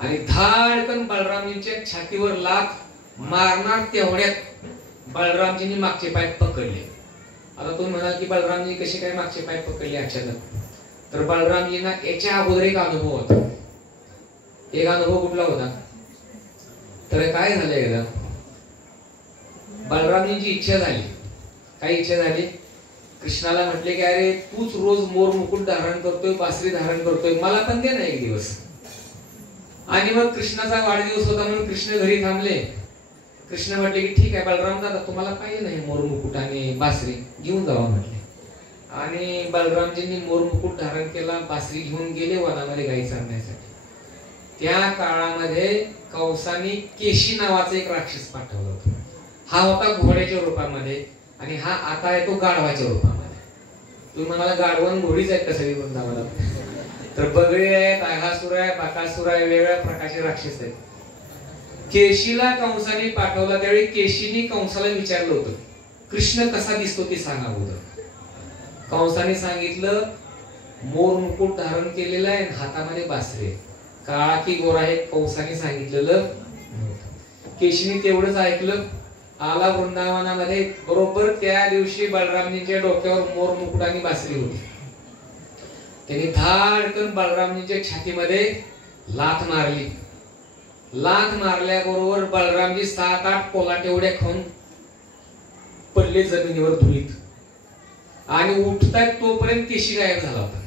आणि धाडकन बलरामजींच्या छातीवर लाथ मारणार तेवढ्यात बलरामजींनी मागचे पाय पकडले. आता तुम्ही म्हणाल की बलरामजी कसे काय मागचे पाय पकडले अचानक? तर बलरामजींना याच्या अगोदर एक अनुभव होता. एक अनुभव कुठला होता? तर काय झालं, एकदा बलरामजींची इच्छा झाली. काय इच्छा झाली? कृष्णाला म्हटले की अरे तूच रोज मोर मुकुट धारण करतोय, बासरी धारण करतोय, मला पण दे ना एक दिवस. आणि मग कृष्णाचा वाढदिवस होता म्हणून कृष्ण घरी थांबले. कृष्ण म्हटले की ठीक आहे बलराम दादा, तुम्हाला पाहिजे नाही मोर मुकुट आणि बासरी, घेऊन जावा म्हटले. आणि बलरामजींनी मोर मुकुट धारण केला, बासरी घेऊन गेले वनामध्ये गाई चारण्यासाठी. त्या काळामध्ये कंसाने केशी नावाचा एक राक्षस पाठवला होता. हा होता घोड्याच्या रूपामध्ये आणि हा आता येतो गाढवाच्या रूपामध्ये. तुम्ही म्हणाला गाढवण घोडीच आहेत का सगळी वृंदावनात? तर बगळे आहेत, आघासुर आहे, बाकासुर आहे, वेगवेगळ्या प्रकारचे राक्षस आहेत. केशीला कंसाने पाठवला त्यावेळी केशीने कंसाला विचारलं होतं कृष्ण कसा दिसतो ते सांगा होतं. कंसाने सांगितलं मोर मुकुट धारण केलेला आहे, हातामध्ये बासरी, काळा की गोरा हे कंसाने सांगितलेलं. केशीने तेवढंच ऐकलं, आला वृंदावनामध्ये. बरोबर त्या दिवशी बलरामजींच्या डोक्यावर मोर मुकुट आणि बासरी होती. त्यांनी धाडकन बलरामजींच्या छातीमध्ये लाथ मारली. लाथ मारल्याबरोबर बलरामजी 7-8 कोलाटेवड्या खाऊन पडले जमिनीवर धुळीत. आणि उठतात तोपर्यंत केशी गायब झाला होता.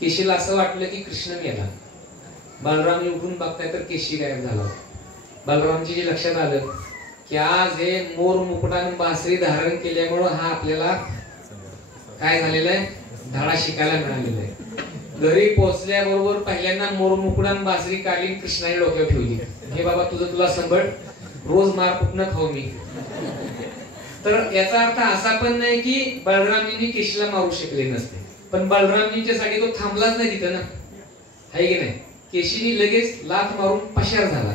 केशीला असं वाटलं की कृष्ण गेला. बलरामजी उठून बघताय तर केशी गायब झाला होता. बलरामजी जे लक्षात आलं की आज हे मोर मुकुटाने बासरी धारण केल्यामुळं हा आपल्याला काय झालेला आहे, धडा शिकायला मिळालेला आहे. घरी पोहोचल्याबरोबर पहिल्यांदा मोर मुकुटाने बासरी काढली, कृष्णाने डोक्यावर ठेवली. हे बाबा तुझं तुला संभळ, रोज मार कुठनं खाऊ मी. तर याचा अर्थ असा पण नाही की बलरामजींनी केशीला मारू शकले नसते, पण बलरामजींच्या साठी तो थांबलाच नाही तिथं ना, आहे की नाही. केशीने लगेच लाथ मारून पशार झाला.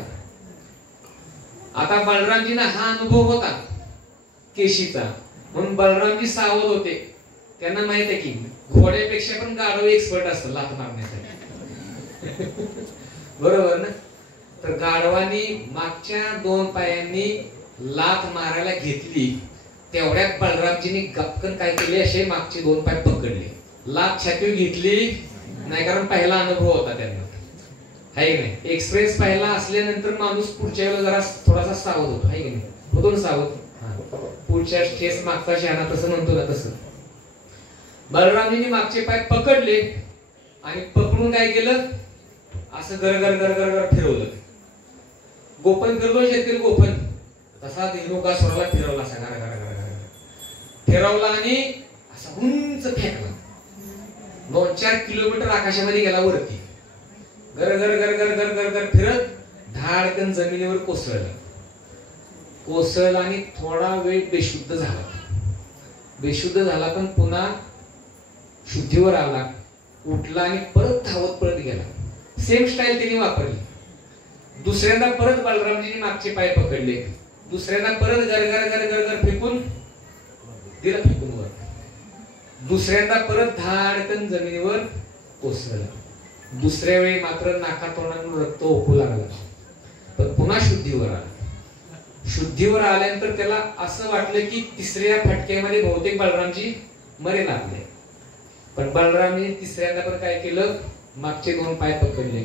आता बलरामजींना हा अनुभव होता केशीचा, म्हणून बलरामजी सावध होते. त्यांना माहित आहे की घोड्यापेक्षा पण गाढव एक्सपर्ट असतं लाथ मारण्यासाठी. बरोबर ना. तर गाढवानी मागच्या 2 पायांनी लाथ मारायला घेतली, तेवढ्यात बलरामजींनी गपकन काय केले, असे मागचे 2 पाय पकडले. लाथ छातीवर घेतली नाही, कारण पहिला अनुभव होता त्यांना, आहे की नाही. एक्सप्रेस पाहिला असल्यानंतर माणूस पुढच्या वेळेला जरा थोडासा सावध होतो, आहे की नाही. होतो ना सावध. पुढच्या ठेस मागचा शहाणा तसं म्हणतो ना, तसं बलरामजींनी मागचे पाय पकडले आणि पकडून काय केलं, असं गरगर गरगर गर फिरवलं. गोपन करतो शेतकरी गोपन, तसा धेनुकासुराला फिरवला. असा गर गर गर फिरवला आणि असा उंच फेकला. 2-4 किलोमीटर आकाशामध्ये गेला वरती. गर गर गर गर गर गर गर फिरत धाडकन जमिनीवर कोसळला. कोसळला आणि थोडा वेळ बेशुद्ध झाला. बेशुद्ध झाला पण पुन्हा शुद्धीवर आला, उठला आणि परत धावत पळत गेला. सेम स्टाईल त्यांनी वापरली. दुसऱ्यांदा परत बलरामजींनी मागचे पाय पकडले. दुसऱ्यांदा परत गरगर गरगर गर फेकून दिला, फेकून वर. दुसऱ्यांदा परत धाडकन जमिनीवर कोसळला. दुसऱ्या वेळी मात्र नाकातोंडातून रक्त ओकू लागला, पण पुन्हा शुद्धीवर आला. शुद्धीवर आल्यानंतर त्याला असं वाटलं की तिसऱ्या फटक्यामध्ये बहुतेक बलरामजी मरेल आपले. पण बलरामजी तिसऱ्यांदा पण काय केलं, मागचे 2 पाय पकडले,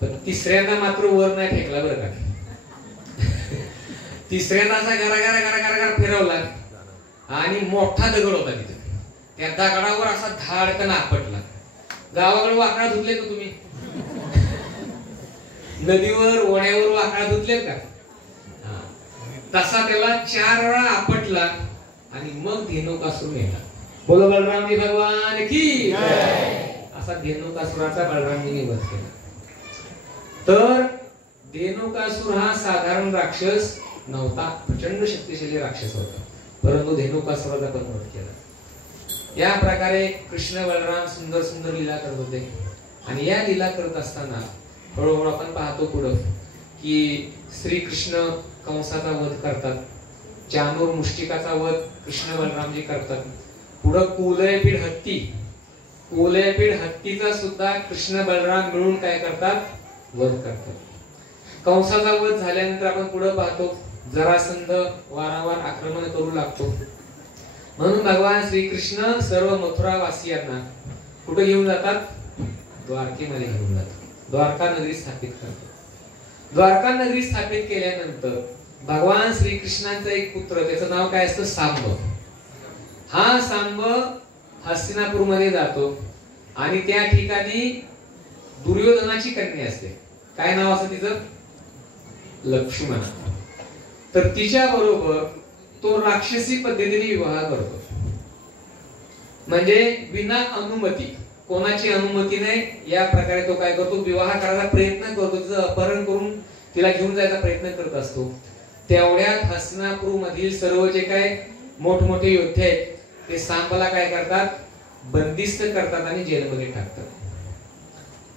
पण तिसऱ्यांदा मात्र वर नाही फेकला बरं का. तिसऱ्यांदा असा गरा गरा गरा गरा गरा फिरवला आणि मोठा दगड होता तिथे. त्या दगडावर असा धाडकन आपटला. गावाकडे वाकडा धुतले का तुम्ही? नदीवर ओढ्यावर वाकडा धुतलेत का? तसा त्याला 4 वेळा आपटला आणि मग धेनुकासुर मेला. बोलो बलरामजी भगवान की जय. असा धेनुकासुराचा बलरामजींनी वध केला. तर धेनुकासुर हा साधारण राक्षस नव्हता, प्रचंड शक्तिशाली राक्षस होता, परंतु धेनुकासुराचा पण वध केला. या प्रकारे कृष्ण बलराम सुंदर सुंदर लीला करत होते. आणि या लीला करत असताना हळूहळू आपण पाहतो पुढं की श्रीकृष्ण कंसाचा वध करतात, चानूर मुष्टिकाचा वध कृष्ण बलरामजी करतात. पुढं कुवलयपीड हत्ती, कुवलयपीड हत्तीचा सुद्धा कृष्ण बलराम मिळून काय करतात, वध करतात. कंसाचा वध झाल्यानंतर आपण पुढे पाहतो जरासंध वारंवार आक्रमण करू लागतो. म्हणून भगवान श्रीकृष्ण सर्व मथुरा वासियांना कुठे घेऊन जातात, द्वारकेमध्ये घेऊन जातात. द्वारका नगरी स्थापित करतात. द्वारका नगरी स्थापित केल्यानंतर भगवान श्रीकृष्णांचा एक पुत्र, त्याचं नाव काय असतं, सांब. हा सांब हस्तिनापूर मध्ये जातो आणि त्या ठिकाणी दुर्योधनाची कन्या असते. काय नाव असतं तिचं, लक्ष्मण. तर तिच्या बरोबर तो राक्षसी पद्धतीने विवाह करतो, म्हणजे बिना अनुमती. कोणाची अनुमती नाही या प्रकारे तो काय करतो, विवाह करायचा प्रयत्न करतो, तिचं अपहरण करून तिला घेऊन जायचा प्रयत्न करत असतो. तेवढ्यात हस्तिनापूर मधील सर्व जे काय मोठमोठे योद्धे आहेत ते सांबला काय करतात, बंदिस्त करतात आणि जेलमध्ये टाकतात.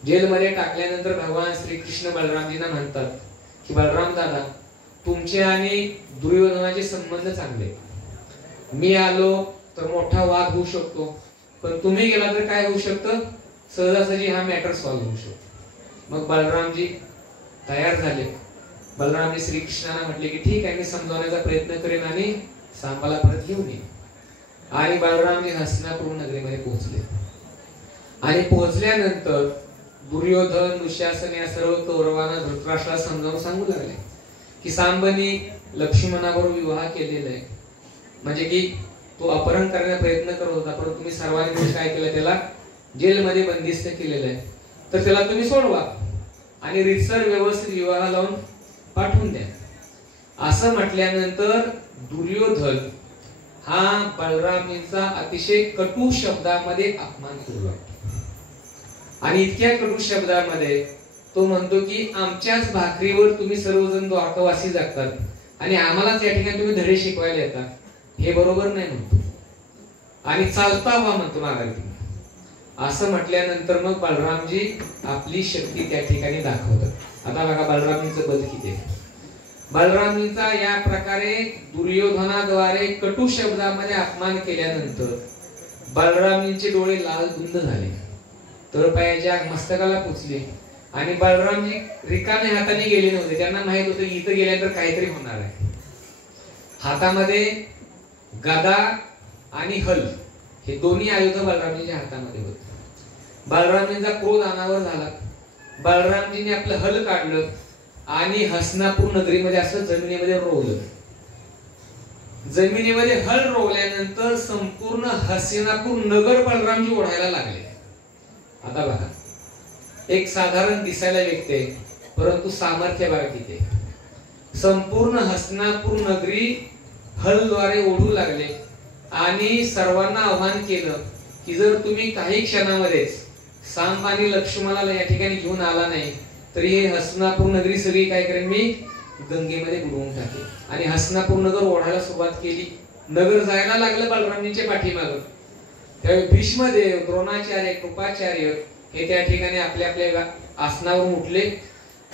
जेलमध्ये टाकल्यानंतर भगवान श्रीकृष्ण बलरामजींना म्हणतात की बलराम दादा, तुमचे आणि दुर्योधनाचे संबंध चांगले, मी आलो तर मोठा वाद होऊ शकतो, पण तुम्ही गेला तर काय होऊ शकतं, सहजासहजी हा मॅटर सॉल्व्ह होऊ शकतो. मग बलरामजी तयार झाले. बलरामजी श्रीकृष्णाला म्हटले की ठीक आहे, मी समजावण्याचा प्रयत्न करेन आणि सांबाला परत घेऊन येईन. आणि बलरामजी हस्तिनापूर नगरीमध्ये पोहोचले. आणि पोहोचल्यानंतर दुर्योधन, दुःशासन या सर्व कौरवांना धृतराष्ट्राला समजावून सांगू लागले की सांबनी लक्ष्मणाबरोबर विवाह केलेला आहे, म्हणजे की तो अपहरण करण्याचा प्रयत्न करत होता, पण तुम्ही सर्वांनी मिळून काय केलं, त्याला जेलमध्ये बंदिस्त केलेलं आहे, तर त्याला तुम्ही सोडवा आणि रीतसर व्यवस्थित विवाह लावून पाठवून द्या. असं म्हटल्यानंतर दुर्योधन हा बलरामींचा अतिशय कटू शब्दामध्ये अपमान करू लागतो. आणि इतक्या कटू शब्दामध्ये तो म्हणतो की आमच्याच भाकरीवर तुम्ही सर्वजण द्वारकावासी जगतात आणि आम्हालाच या ठिकाणी तुम्ही धडे शिकवायला येतात, हे बरोबर नाही म्हणतो. आणि चालता व्हा म्हणतो माघारी. असं म्हटल्यानंतर मग बलरामजी आपली शक्ती त्या ठिकाणी दाखवतात. आता बघा बलरामींचं बल किती आहे. बलरामींचा या प्रकारे दुर्योधनाद्वारे कटू शब्दामध्ये अपमान केल्यानंतर बलरामींचे डोळे लाल धुंद झाले, तळपायाच्या मस्तकाला पुचले. आणि बलरामजी रिकामे हाताने गेले नव्हते, त्यांना माहित होतं इथं गेल्यानंतर काहीतरी होणार आहे. हातामध्ये गदा आणि हल हे दोन्ही आयुध बलरामजीच्या हातामध्ये होते. बलरामजींचा क्रोध अनावर झाला. बलरामजीने आपलं हल काढलं आणि हस्तिनापूर नगरीमध्ये असं जमिनीमध्ये रोवलं. जमिनीमध्ये हल रोवल्यानंतर संपूर्ण हस्तिनापूर नगर बलरामजी ओढायला लागले. आता बघा, एक साधारण दिसायला व्यक्ती आहे, परंतु सामर्थ्य बघा किती. संपूर्ण हस्तिनापूर नगरी हलद्वारे ओढू लागले आणि सर्वांना आव्हान केलं की जर तुम्ही काही क्षणामध्येच सांब आणि लक्ष्मणाला या ठिकाणी घेऊन आला नाही तर ही हस्तिनापूर नगरी सगळी काय करेन, मी गंगेमध्ये बुडवून टाकेन. आणि हस्तिनापूर नगर ओढायला सुरुवात केली. नगर जायला लागलं बलरामजींच्या पाठीमागं. त्यावेळी भीष्मदेव, द्रोणाचार्य, कृपाचार्य हे त्या ठिकाणी आपल्या आपल्या आसनावरून उठले.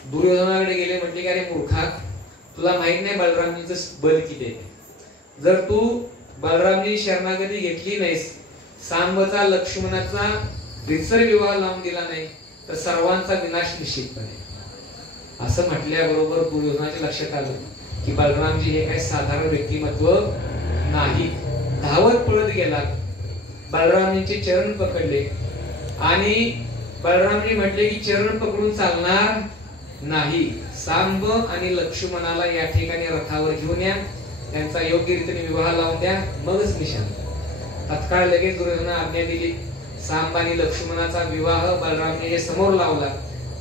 दुर्योधनाकडे गेले, म्हटले की अरे मूर्खा, तुला माहित नाही बलरामजींचं बल किती आहे. जर तू बलरामजी शरणागती घेतली नाहीस, सांबचा लक्ष्मणाचा रीतसर विवाह लावून दिला नाही तर सर्वांचा विनाश निश्चितपणे. असं म्हटल्याबरोबर दुर्योधनाच्या लक्षात आलं की बलरामजी हे काही साधारण व्यक्तिमत्व नाही. धावत पळत गेला, बलरामजींचे चरण पकडले आणि बलरामजी म्हटले की चरण पकडून चालणार नाही, सांब आणि लक्ष्मणाला या ठिकाणी रथावर घेऊन या, त्यांचा योग्य रीतीने विवाह लावून द्या, मगच मी शांत. तत्काळ लगेच दुर्योधनाने आज्ञा दिली. सांब आणि लक्ष्मणाचा विवाह बलरामजीने समोर लावला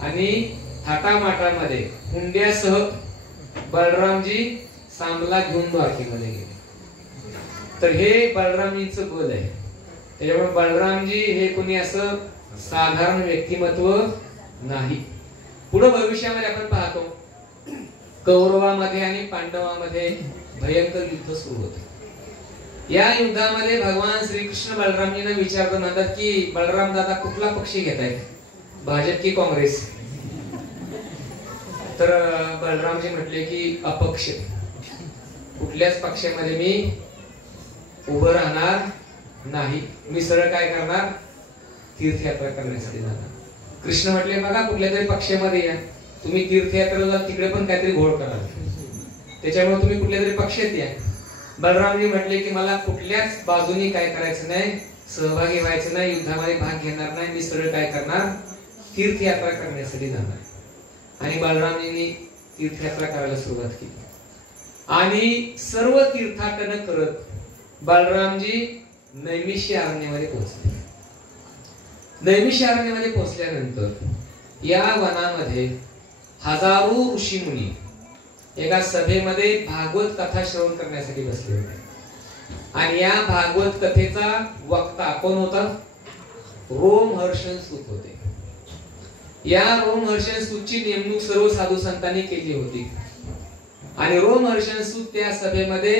आणि थाटामाटामध्ये हुंड्यासह बलरामजी सांबला घेऊन द्वारकेमध्ये गेले. तर हे बलरामजींचं बल आहे. त्याच्यामुळे बलरामजी हे कोणी असं साधारण व्यक्तिमत्व नाही. पुढे भविष्यामध्ये आपण पाहतो कौरवामध्ये आणि पांडवामध्ये भयंकर युद्ध सुरू होते. या युद्धामध्ये भगवान श्रीकृष्ण बलरामजींना विचारतात, म्हणतात की बलराम दादा कुठला पक्ष घेताय, भाजप की काँग्रेस. तर बलरामजी म्हटले की अपक्ष, कुठल्याच पक्षामध्ये मी उभं राहणार नाही, मी सरळ काय करणार, तीर्थयात्रा करण्यासाठी जाणार. कृष्ण म्हटले बघा कुठल्या तरी पक्षामध्ये या, तुम्ही तीर्थयात्रेला तिकडे पण काहीतरी घोळ करा, त्याच्यामुळे तुम्ही कुठल्या तरी पक्षात या. बलरामजी म्हटले की मला कुठल्याच बाजूनी काय करायचं नाही, सहभागी व्हायचं नाही, युद्धामध्ये भाग घेणार नाही, मी सरळ काय करणार, तीर्थयात्रा करण्यासाठी जाणार. आणि बलरामजींनी तीर्थयात्रा करायला सुरुवात केली आणि सर्व तीर्थाटन करत बलरामजी नैमिषी अरण्यामध्ये पोहोचले. नैमिषी अरण्यामध्ये पोहोचल्यानंतर या वनामध्ये हजारो ऋषीमुनी एका सभेमध्ये भागवत कथा श्रवण करण्यासाठी बसले होते. आणि या भागवत कथेचा वक्ता कोण होता, रोमहर्षण सूत होते. या रोमहर्षण सूतची नेमणूक सर्व साधू संतांनी केली होती आणि रोमहर्षण सूत त्या सभेमध्ये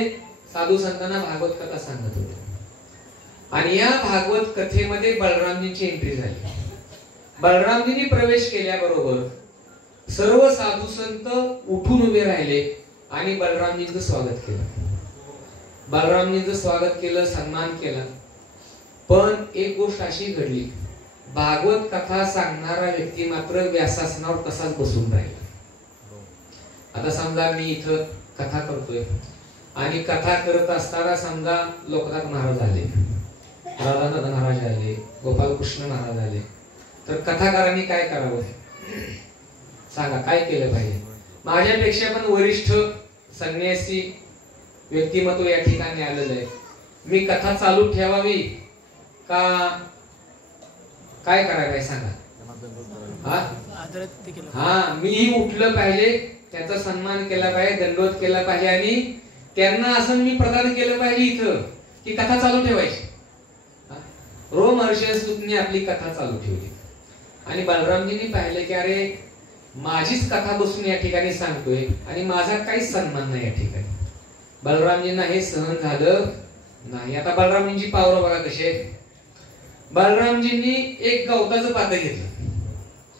साधू संतांना भागवत कथा सांगत होते. आणि या भागवत कथेमध्ये बलरामजींची एंट्री झाली. बलरामजींनी प्रवेश केल्याबरोबर सर्व साधू संत उठून उभे राहिले आणि बलरामजींचं स्वागत केलं. बलरामजींचं स्वागत केलं, सन्मान केला. पण एक गोष्ट अशी घडली, भागवत कथा सांगणारा व्यक्ती मात्र व्यासासनावर तसाच बसून राहिला. आता समजा मी इथं कथा करतोय आणि कथा करत असताना समजा लोकनाथ महाराज आले, राधानाथ महाराज आले, गोपालकृष्ण महाराज आले, तर कथाकारांनी काय करावं सांगा, काय केलं पाहिजे? माझ्यापेक्षा पण वरिष्ठ संन्यासी व्यक्तिमत्व या ठिकाणी आलेलं आहे. मी कथा चालू ठेवावी का काय करायला सांगा? हा, मीही उठलं पाहिजे, त्याचा सन्मान केला पाहिजे, दंडवत केला पाहिजे आणि त्यांना असं मी प्रदान केलं पाहिजे इथं की कथा चालू ठेवायची. रोमहर्षण सूतने आपली कथा चालू ठेवली आणि बलरामजींनी पाहिलं की अरे माझीच कथा बसून या ठिकाणी सांगतोय आणि माझा काहीच सन्मान नाही या ठिकाणी. बलरामजींना हे सहन झालं नाही. आता बलरामजींची पावरं बघा कसे. बलरामजींनी एक गवताचं पातं घेतलं.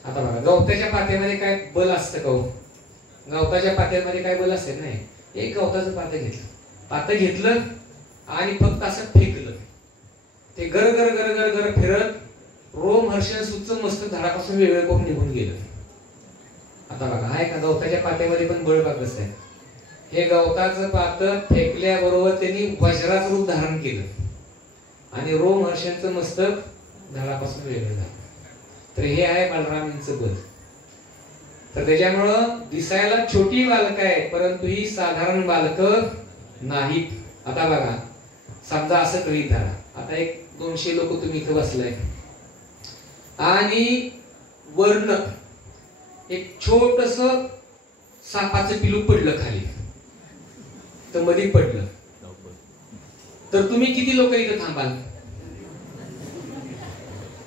आता बघा, गवताच्या पात्यामध्ये काय बल असतं का? गवताच्या पात्यामध्ये काय बल असते? नाही. एक गवताचं पातं घेतलं आणि फक्त असं फेकलं. ते गर गर गर गर गर फिरत रोमहर्षण सूतचं मस्तक झाडापासून वेगळं करून निघून गेलं. आता बघा, आहे का गवताच्या पात्यामध्ये पण बळ बघ कसं आहे. हे गवताचं पातं फेकल्याबरोबर त्यांनी वज्राचं रूप धारण केलं आणि रोमहर्षणचं मस्तक झाडापासून वेगळं झालं. तर हे आहे बलरामांचं बल. तर त्याच्यामुळं दिसायला छोटी बालक आहे परंतु ही साधारण बालक नाहीत. आता बघा, समजा असं गृहीत धरा, आता 100-200 लोक तुम्ही इथं बसलाय आणि वर्ण एक छोटस सापाचं पिलू पडलं खाली, तर मध्ये पडलं, तर तुम्ही किती लोक इथं थांबाल?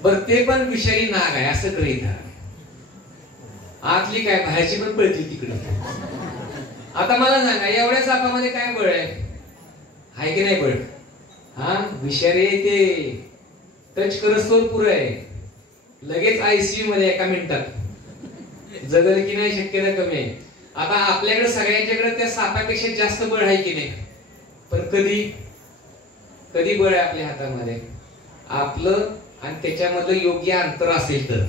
बर, ते पण विषयी नाग आहे असं गृहीत धरा. आतली काय बाहेरची पण पळती तिकडे. आता मला सांगा, एवढ्या सापामध्ये काय बळ आहे की नाही बळ? हा, विषारी ते टच करस्तोर पुरं आहे, लगेच ICU मध्ये एका मिनिटात. जगल की नाही शक्यता कमी आहे. आता आपल्याकडे सगळ्यांच्याकडे त्या सापापेक्षा जास्त बळ आहे की नाही? पण कधी बळ आहे आपल्या हातामध्ये आपलं आणि त्याच्यामध्ये योग्य अंतर असेल तर.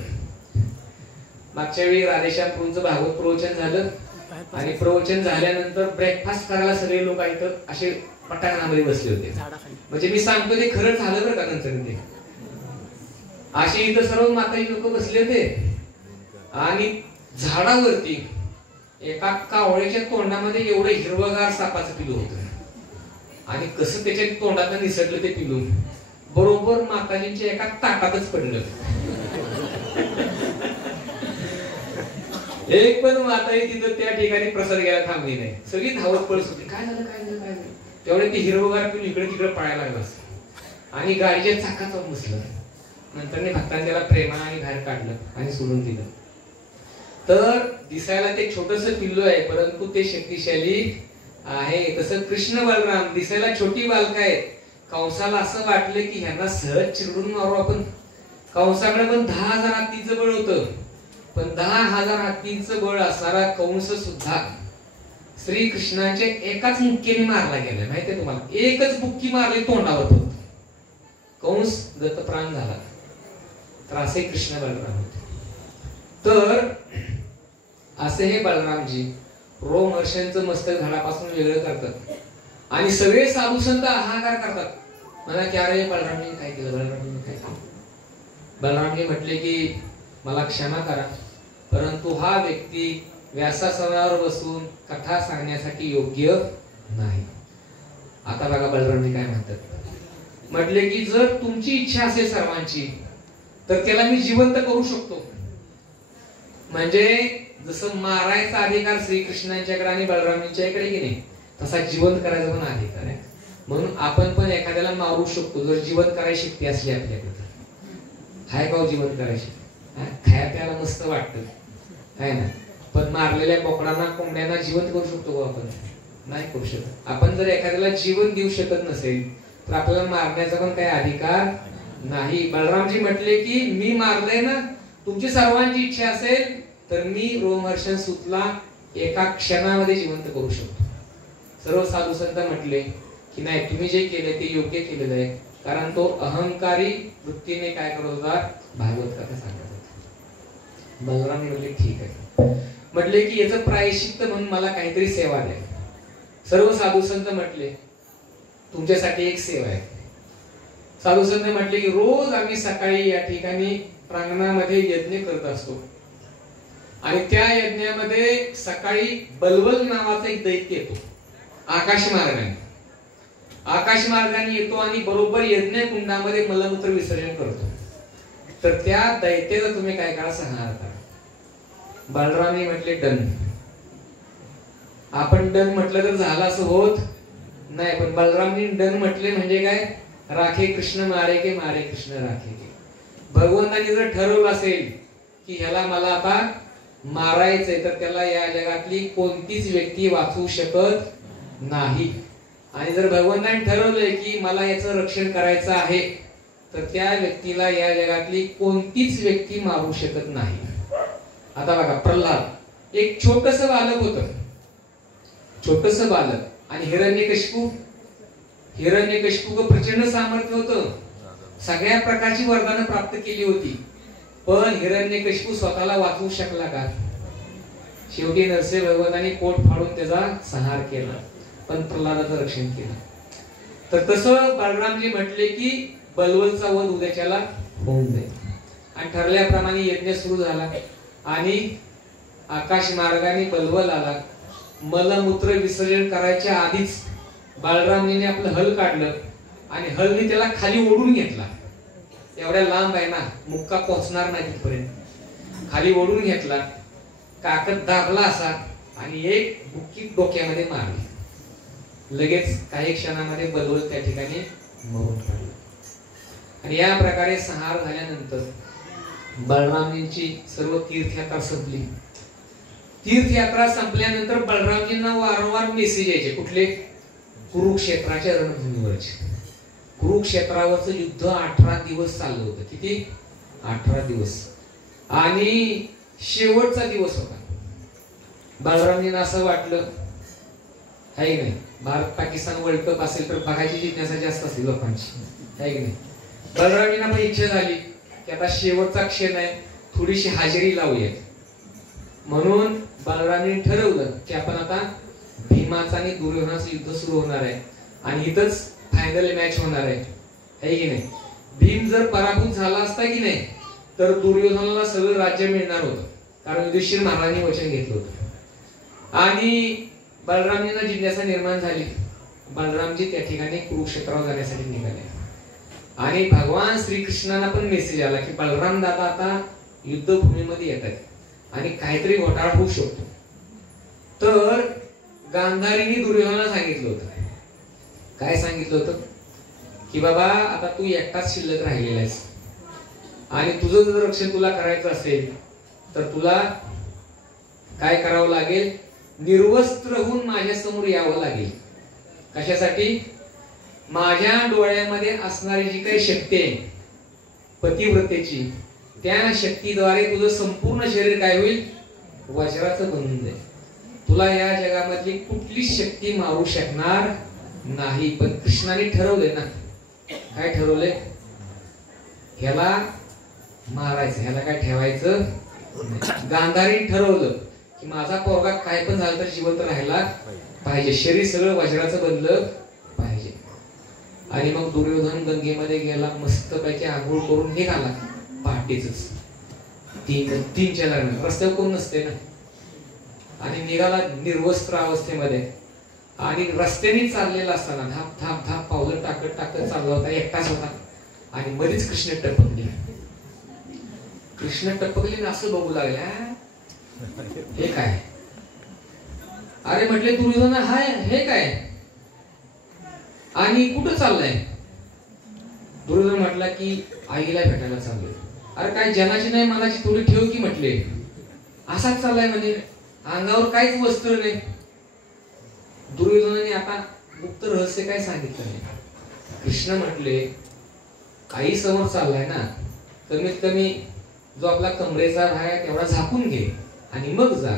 मागच्या वेळी राधेश्याम प्रभूंचं भागवत प्रवचन झालं आणि प्रवचन झाल्यानंतर ब्रेकफास्ट करायला सगळे लोक इथं असे पटांगणामध्ये बसले होते. म्हणजे मी सांगतो ते खरं झालं बरं का. नंतर ते असे इथं सर्व माताई लोक बसले होते आणि झाडावरती एका कावळ्याच्या तोंडामध्ये एवढं हिरवगार सापाचं पिलू होतं आणि कसं त्याच्या तोंडात निसटलं ते पिलू बरोबर माताजींच्या एका ताटातच पडलं. एक पण माताई तिथं त्या ठिकाणी प्रसाद घ्यायला थांबली नाही. सगळी धावत पळत होती, काय झालं काय झालं काय झालं. तेवढे ते हिरवगार पिलू इकडे तिकडे पळायला लागलं आणि गाडीच्या चाकात जाऊन बसलं. नंतर भक्तांनी त्याला प्रेमाने आणि बाहेर काढलं आणि सोडून दिलं. तर दिसायला ते छोटस पिल्लू आहे परंतु ते शक्तिशाली आहे. तसं कृष्ण बलराम दिसायला छोटी बालक आहेत. कंसाला असं वाटलं की ह्यांना सहज चिरडून मारू आपण. कंसाकडे पण 10,000 हत्तीचं बळ होतं, पण 10,000 हत्तीचं बळ असणारा कंस सुद्धा श्रीकृष्णाच्या एकाच मुक्केने मारला गेला. माहितीये तुम्हाला, एकच बुक्की मारली तोंडावर फक्त, कंस दत्तप्राण झाला. तर असे कृष्ण बलराम होते. तर असे हे बलरामजी रोमहर्षणचं मस्तक झाडापासून वेगळं करतात आणि सगळे साधू संत हाहाकार करतात. मला की अरे बलरामजी काय केलं, बलरामजी काय केलं. बलरामजी म्हटले की मला क्षमा करा परंतु हा व्यक्ती व्यासासनावर बसून कथा सांगण्यासाठी योग्य नाही. आता बघा बलरामजी काय म्हणतात. म्हटले की जर तुमची इच्छा असेल सर्वांची तर त्याला मी जिवंत करू शकतो. म्हणजे जसं मारायचा अधिकार श्रीकृष्णांच्याकडे आणि बलरामांच्याकडे की नाही, तसा जिवंत करायचा पण अधिकार आहे. म्हणून आपण पण एखाद्याला मारू शकतो जर जिवंत करायची शक्ती असली आपल्याकडे. हाय गाव जिवंत करायची, खाया प्यायला मस्त वाटतं आहे ना, पण मारलेल्या बोकडांना कोंबड्यांना जिवंत करू शकतो का आपण? नाही करू शकत. आपण जर एखाद्याला जीवन देऊ शकत नसेल तर आपल्याला मारण्याचा पण काही अधिकार नाही. बलरामजी म्हटले की मी मारलंय ना, तुमची सर्वांची इच्छा असेल तर मी रोमहर्षण सूतला एका क्षणामध्ये जिवंत करू शकतो. सर्व साधू संत म्हटले की नाही, तुम्ही जे केले ते योग्य केलेलं आहे, कारण तो अहंकारी वृत्तीने काय करत होता, भागवत कथा सांगत होता. बलराम म्हटले ठीक आहे. म्हटले की याचं प्रायश्चित्त म्हणून मला काहीतरी सेवा द्या. सर्व साधू संत म्हटले तुमच्यासाठी एक सेवा आहे. साधू संत म्हटले की रोज आम्ही सकाळी या ठिकाणी प्रांगणामध्ये यज्ञ करत असतो आणि त्या यज्ञामध्ये सकाळी बलवल नावाचा एक दैत्य येतो. आकाश मार्गाने येतो आणि बरोबर यज्ञ कुंडामध्ये मलमूत्र विसर्जन करतो. तर त्या दैत्याचा तुम्ही काय करा, संहार करा. बलरामने म्हटले डन. आपण डन म्हटलं तर झालं असं होत नाही, पण बलरामने डन म्हटले म्हणजे काय, राखे कृष्ण मारे के मारे कृष्ण राखे के. भगवंतानी जर ठरवलं असेल की ह्याला मला आता मारायचंय तर त्याला या जगातली कोणतीच व्यक्ती वाचवू शकत नाही. आणि जर भगवंताने ठरवलंय की मला याचं रक्षण करायचं आहे तर त्या व्यक्तीला या जगातली कोणतीच व्यक्ती मारू शकत नाही. आता बघा, प्रल्हाद एक छोटस बालक होतं, छोटस बालक, आणि हिरण्यकशिपू प्रचंड सामर्थ्य होतं, सगळ्या प्रकारची वरदानं प्राप्त केली होती, पण हिरण्यकशिपू स्वतःला वाचवू शकला का? शेवटी नरसिंह भगवंतांनी पोट फाडून त्याचा संहार केला, पण प्रल्हादाचं रक्षण केलं. तर तसं बलरामजी म्हटले की बलवलचा वध उद्याच्याला होऊन जाईल. आणि ठरल्याप्रमाणे यज्ञ सुरू झाला आणि आकाश मार्गाने बलवल आला. मलमूत्र विसर्जन करायच्या आधीच बलरामजीने आपलं हल काढलं आणि हलने त्याला खाली ओढून घेतला. एवढ्या लांब आहे ना, मुक्का पोहोचणार नाही तिथपर्यंत. खाली ओढून घेतला, काकत दाबला असा आणि एक बुक्की डोक्यामध्ये मारली. लगेच काही क्षणामध्ये बलवल त्या ठिकाणी मरून पडला. आणि या प्रकारे संहार झाल्यानंतर बलरामजींची सर्व तीर्थयात्रा संपली. तीर्थयात्रा संपल्यानंतर बलरामजींना वारंवार मेसेज यायचे. कुठले? कुरुक्षेत्राच्या रणभूमीवरचे. कुरुक्षेत्रावरचं युद्ध 18 दिवस चाललं होतं. किती? 18 दिवस. आणि शेवटचा दिवस होता. बलरामजींना असं वाटलं, आहे की नाही, भारत पाकिस्तान वर्ल्ड कप असेल तर बघायची जिज्ञासा जास्त असते लोकांची, आहे की नाही. बलरामजींना पण इच्छा झाली की आता शेवटचा क्षण आहे, थोडीशी हाजेरी लावूया. म्हणून बलरामजींनी ठरवलं की आपण आता भीमाचं आणि दुर्योधनाचं युद्ध सुरू होणार आहे आणि इथंच फायनल मॅच होणार आहे की नाही. भीम जर पराभूत झाला असता की नाही तर दुर्योधनाला सगळं राज्य मिळणार होतं, कारण युधिष्ठिर महाराजांनी वचन घेतलं होतं. आणि बलरामजींना जिज्ञासा निर्माण झाली. बलरामजी त्या ठिकाणी कुरुक्षेत्रावर जाण्यासाठी निघाले आणि भगवान श्रीकृष्णांना पण मेसेज आला की बलराम दादा आता युद्धभूमीमध्ये येत आहेत आणि काहीतरी घोटाळा होऊ शकतो. तर गांधारीने दुर्योधनाला सांगितलं होतं, काय सांगितलं होतं की बाबा आता तू एकटाच शिल्लक राहिलेला आहेस आणि तुझं जर रक्षण तुला करायचं असेल तर तुला काय करावं लागेल, निर्वस्त्र होऊन माझ्या समोर यावं लागेल. कशासाठी? माझ्या डोळ्यामध्ये असणारी जी काही शक्ती आहे पतिव्रतेची, त्या शक्तीद्वारे तुझं संपूर्ण शरीर काय होईल, वज्राचं बनून जाईल. तुला या जगामधली कुठलीच शक्ती मारू शकणार नाही. पण कृष्णाने ठरवले ना, काय ठरवले, ह्याला मारायचं, ह्याला काय ठेवायचं. गांधारी ठरवलं की माझा पोरगा काय पण झालं तर जिवंत राहायला पाहिजे, शरीर सगळं वज्राचं बनलं पाहिजे. आणि मग दुर्योधन गंगेमध्ये गेला, मस्तपैकी आंघोळ करून निघाला पहाटेच 3-4 दरम्यान. रस्त्यावर कोण नसते ना, आणि निघाला निर्वस्त्र अवस्थेमध्ये. आणि रस्त्याने चाललेला असताना धाप धाप धाप पावलं टाकत चालला होता, एकटाच होता. आणि मध्येच कृष्ण टपकले ना, असं बघू लागल्या, हे काय? अरे म्हटले दुर्योधन, हाय हे काय आणि कुठं चाललंय? दुर्योधन म्हटला की आईला भेटायला चाललोय. अरे काय जनाची नाही मनाची थोडी ठेव की म्हटले. असाच चाललाय म्हणजे अंगावर काहीच वस्त्र नाही. दुर्योधनाने आता गुप्त रहस्य काय सांगितलं नाही. कृष्ण म्हटले आई समोर चाललाय ना, कमीत कमी जो आपला कमरेचा भाग आहे तेवढा झाकून घे आणि मग जा.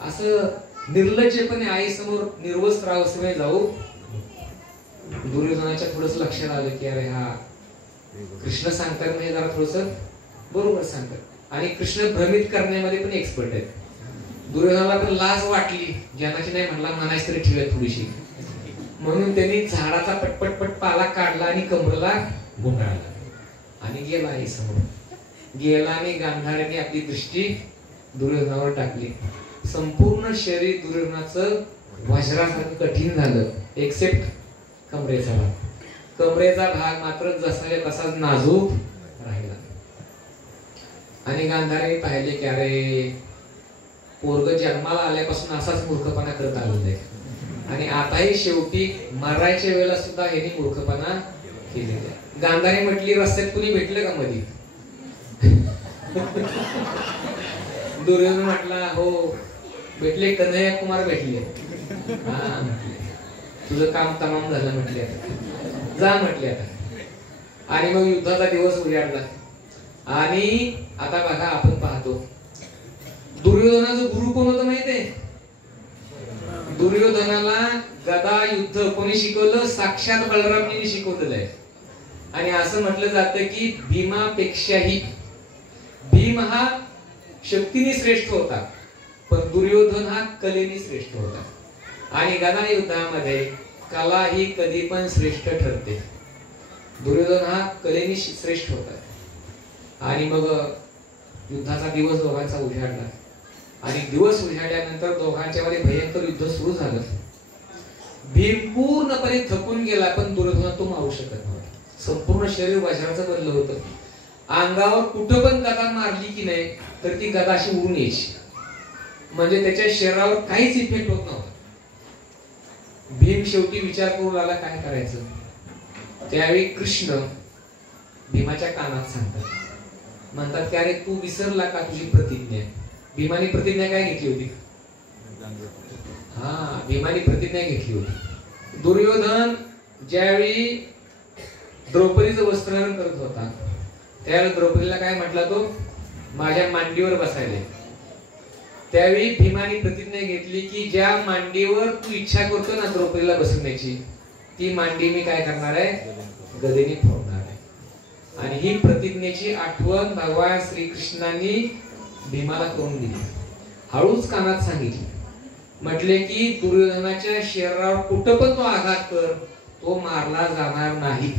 असं निर्लज्जपणे आई समोर निर्वस्त्रावस्थेने जाऊ. दुर्योधनाच्या थोडस लक्षात आलं की अरे हा कृष्ण सांगतात म्हणजे जरा थोडस बरोबर सांगतात. आणि कृष्ण भ्रमित करण्यामध्ये पण एक्सपर्ट आहेत. दुर्योधनाला पण लाज वाटली, जनाची नाही म्हणला मनाची तरी ठेवूया थोडीशी, म्हणून त्यांनी झाडाचा पटपटपट पाला काढला आणि कमरेला गुंडाळला आणि गेला आई समोर. गेला आणि गांधार्याने आपली दृष्टी दुर्योधनावर टाकली. संपूर्ण शरीर दुर्योधनाचं वज्रासारखं कठीण झालं एक्सेप्ट कमरेचा भाग. कमरेचा भाग मात्र जसा तसाच नाजूक राहिला. आणि गांधार्याने पाहिले की अरे पोरग जन्माला आल्यापासून असाच मूर्खपणा करत आलेला आहे आणि आताही शेवटी मरायच्या वेळेला सुद्धा ह्यांनी मूर्खपणा केलेला आहे. गांधारी म्हटली रस्त्यात कुणी भेटलं का मध्ये? दुर्योधन म्हटला हो भेटले, कन्हैया कुमार भेटले. हा म्हटले तुझं काम तमाम झालं म्हटले, आता जा म्हटले आता. आणि मग युद्धाचा दिवस उजाडला. आणि आता बघा आपण पाहतो दुर्योधनाचं गुरु कोण होतं माहितीये? दुर्योधनाला गदा युद्ध कोणी शिकवलं? साक्षात बलरामजींनी शिकवलेलं आहे. आणि असं म्हटलं जातं की भीमापेक्षाही भीम हा शक्तीने श्रेष्ठ होता, पण दुर्योधन हा कलेने श्रेष्ठ होता. आणि गदा युद्धामध्ये कला ही कधी पण श्रेष्ठ ठरते. दुर्योधन हा कलेने श्रेष्ठ होता. आणि मग युद्धाचा दिवस दोघांचा उजाडला. आणि दिवस उजाडल्यानंतर दोघांच्या मध्ये भयंकर युद्ध सुरू झालं. भीम पूर्णपणे थकून गेला, पण दुर्योधन तो मारू शकत नव्हता. संपूर्ण शरीर वज्राचं बनलं होतं. अंगावर कुठं पण गदा मारली की नाही तर ती गदा अशी उडून यायची, म्हणजे त्याच्या शरीरावर काहीच इफेक्ट होत नव्हता. भीम शेवटी विचार करू लागला काय करायचं. त्यावेळी कृष्ण भीमाच्या कानात सांगतात, म्हणतात की अरे तू विसरला का तुझी प्रतिज्ञा? भीमाने प्रतिज्ञा काय घेतली होती? हा भीमाने प्रतिज्ञा घेतली होती. दुर्योधन ज्यावेळी द्रौपदीचं वस्त्रहरण करत होता त्यावेळी द्रौपदीला काय म्हटला तो? माझ्या मांडीवर बसायला. त्यावेळी भीमाने प्रतिज्ञा घेतली की ज्या मांडीवर तू इच्छा करतो ना द्रौपदीला बसवण्याची, ती मांडी मी काय करणार आहे? गदेने फोडणार आहे. आणि ही प्रतिज्ञेची आठवण भगवान श्रीकृष्णांनी भीमाला करून दिली. हळूच कानात सांगितली, म्हटले की दुर्योधनाच्या शरीरावर कुठं पण तो आघात कर, तो मारला जाणार नाही.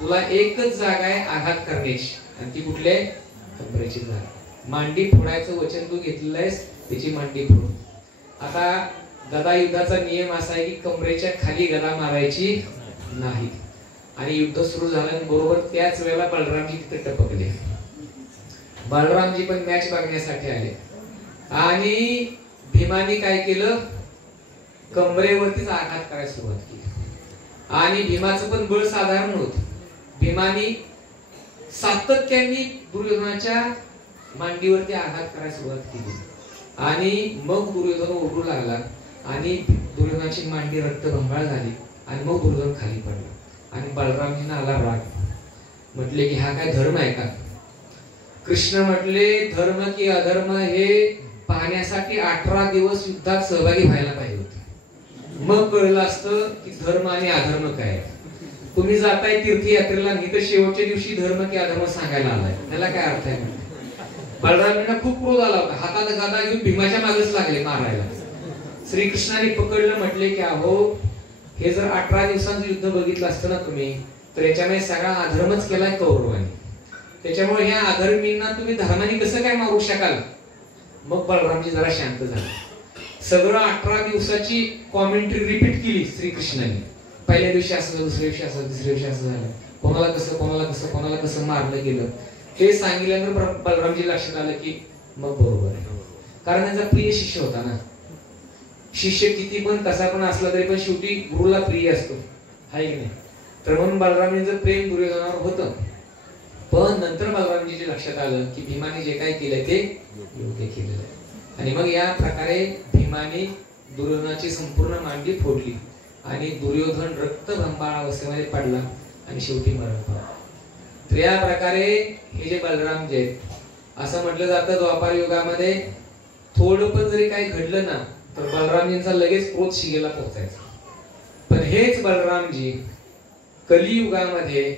तुला एकच जागा आहे आघात करण्याची, आणि ती कुठली आहे? कमरेची जागा. मांडी फोडायचं वचन तू घेतलेलं आहेस, त्याची मांडी फोड. आता गदा युद्धाचा नियम असा आहे की कमरेच्या खाली गदा मारायची नाही. आणि युद्ध सुरू झालं बरोबर त्याच वेळेला बलरामजी तिथे टपकले. बलरामजी पण मॅच बघण्यासाठी आले. आणि भीमाने काय केलं? कमरेवरतीच आघात करायला सुरुवात केली. आणि भीमाचं पण बळ साधारण होतं. भीमाने सातत्याने दुर्योधनाच्या मांडीवरती आघात करायला सुरुवात केली. आणि मग दुर्योधन ओरडू लागला आणि दुर्योधनाची मांडी रक्तबंबाळ झाली. आणि मग दुर्योधन खाली पडला. आणि बलरामजींना आला राग. म्हटले की हा काय धर्म आहे का? कृष्ण म्हटले धर्म की अधर्म हे पाहण्यासाठी 18 दिवस युद्धात सहभागी व्हायला पाहिजे होते, मग कळलं असतं की धर्म आणि अधर्म काय. तुम्ही जाताय तीर्थयात्रेला, इथं शेवटच्या दिवशी धर्म की अधर्म सांगायला आलाय, त्याला काय अर्थ आहे? बलरामांना खूप क्रोध आला होता. हातात गदा घेऊन भीमाच्या मागच लागले मारायला. श्रीकृष्णाने पकडलं. म्हटले की अहो हे जर 18 दिवसांचं युद्ध बघितलं असतं ना तुम्ही, तर याच्यामध्ये सगळा अधर्मच केलाय कौरवाने. त्याच्यामुळे ह्या अधर्मींना तुम्ही धर्माने कसं काय मारू शकाल? मग बलरामजी जरा शांत झाले. सगळं 18 दिवसाची कॉमेंट्री रिपीट केली श्रीकृष्णाने. पहिल्या दिवशी असं, दुसऱ्या दिवशी असं, तिसऱ्या दिवशी असं झालं, कोणाला कसं कोणाला कसं कोणाला कसं मारलं गेलं ते सांगितल्यानंतर बलरामजी लक्षात आलं की मग बरोबर आहे. कारण त्यांचा प्रिय शिष्य होता ना. शिष्य किती पण कसा पण असला तरी पण शेवटी गुरुला प्रिय असतो, आहे की नाही? तर म्हणून बलरामजींचं प्रेम दुर्योधनावर होतं. पण नंतर बलरामजीच्या लक्षात आलं की भीमाने जे काही केलं ते योग्य केलेलं आहे. आणि मग या प्रकारे भीमाने दुर्योधनाची संपूर्ण मांडी फोडली आणि दुर्योधन रक्तभंबाळ अवस्थेमध्ये पडला आणि शेवटी मरण पावला. तर या प्रकारे हे जे बलराम जे असं म्हटलं जातं द्वापार युगामध्ये थोडं पण जरी काही घडलं ना तर बलरामजींचा लगेच क्रोध शिगेला पोहोचायचा. पण हेच बलरामजी कलियुगामध्ये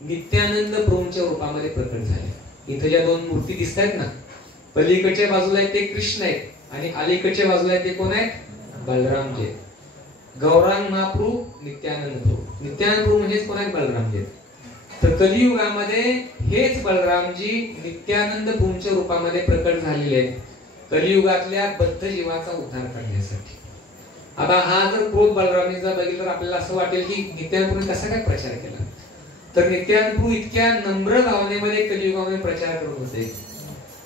नित्यानंद प्रभूंच्या रूपामध्ये प्रकट झाले. इथे ज्या दोन मूर्ती दिसत आहेत ना, पलीकडच्या बाजूला आहेत ते कृष्ण आहेत आणि अलीकडच्या बाजूला आहेत ते कोण आहेत? बलरामजी. गौरांग महाप्रभू, नित्यानंद प्रभू. नित्यानंद प्रभू म्हणजे कोण आहेत? बलरामजी. तर कलियुगामध्ये हेच बलरामजी नित्यानंद प्रभूंच्या रूपामध्ये प्रकट झालेले आहेत कलियुगातल्या बद्ध जीवाचा उद्धार करण्यासाठी. आता हा जर क्रोध बलरामजीचा बघितलं तर आपल्याला असं वाटेल की नित्यानंद प्रभूंनी कसा काय प्रचार केला. तर नित्यानंद प्रभू इतक्या नम्र भावनेमध्ये कलियुगामध्ये प्रचार करत होते.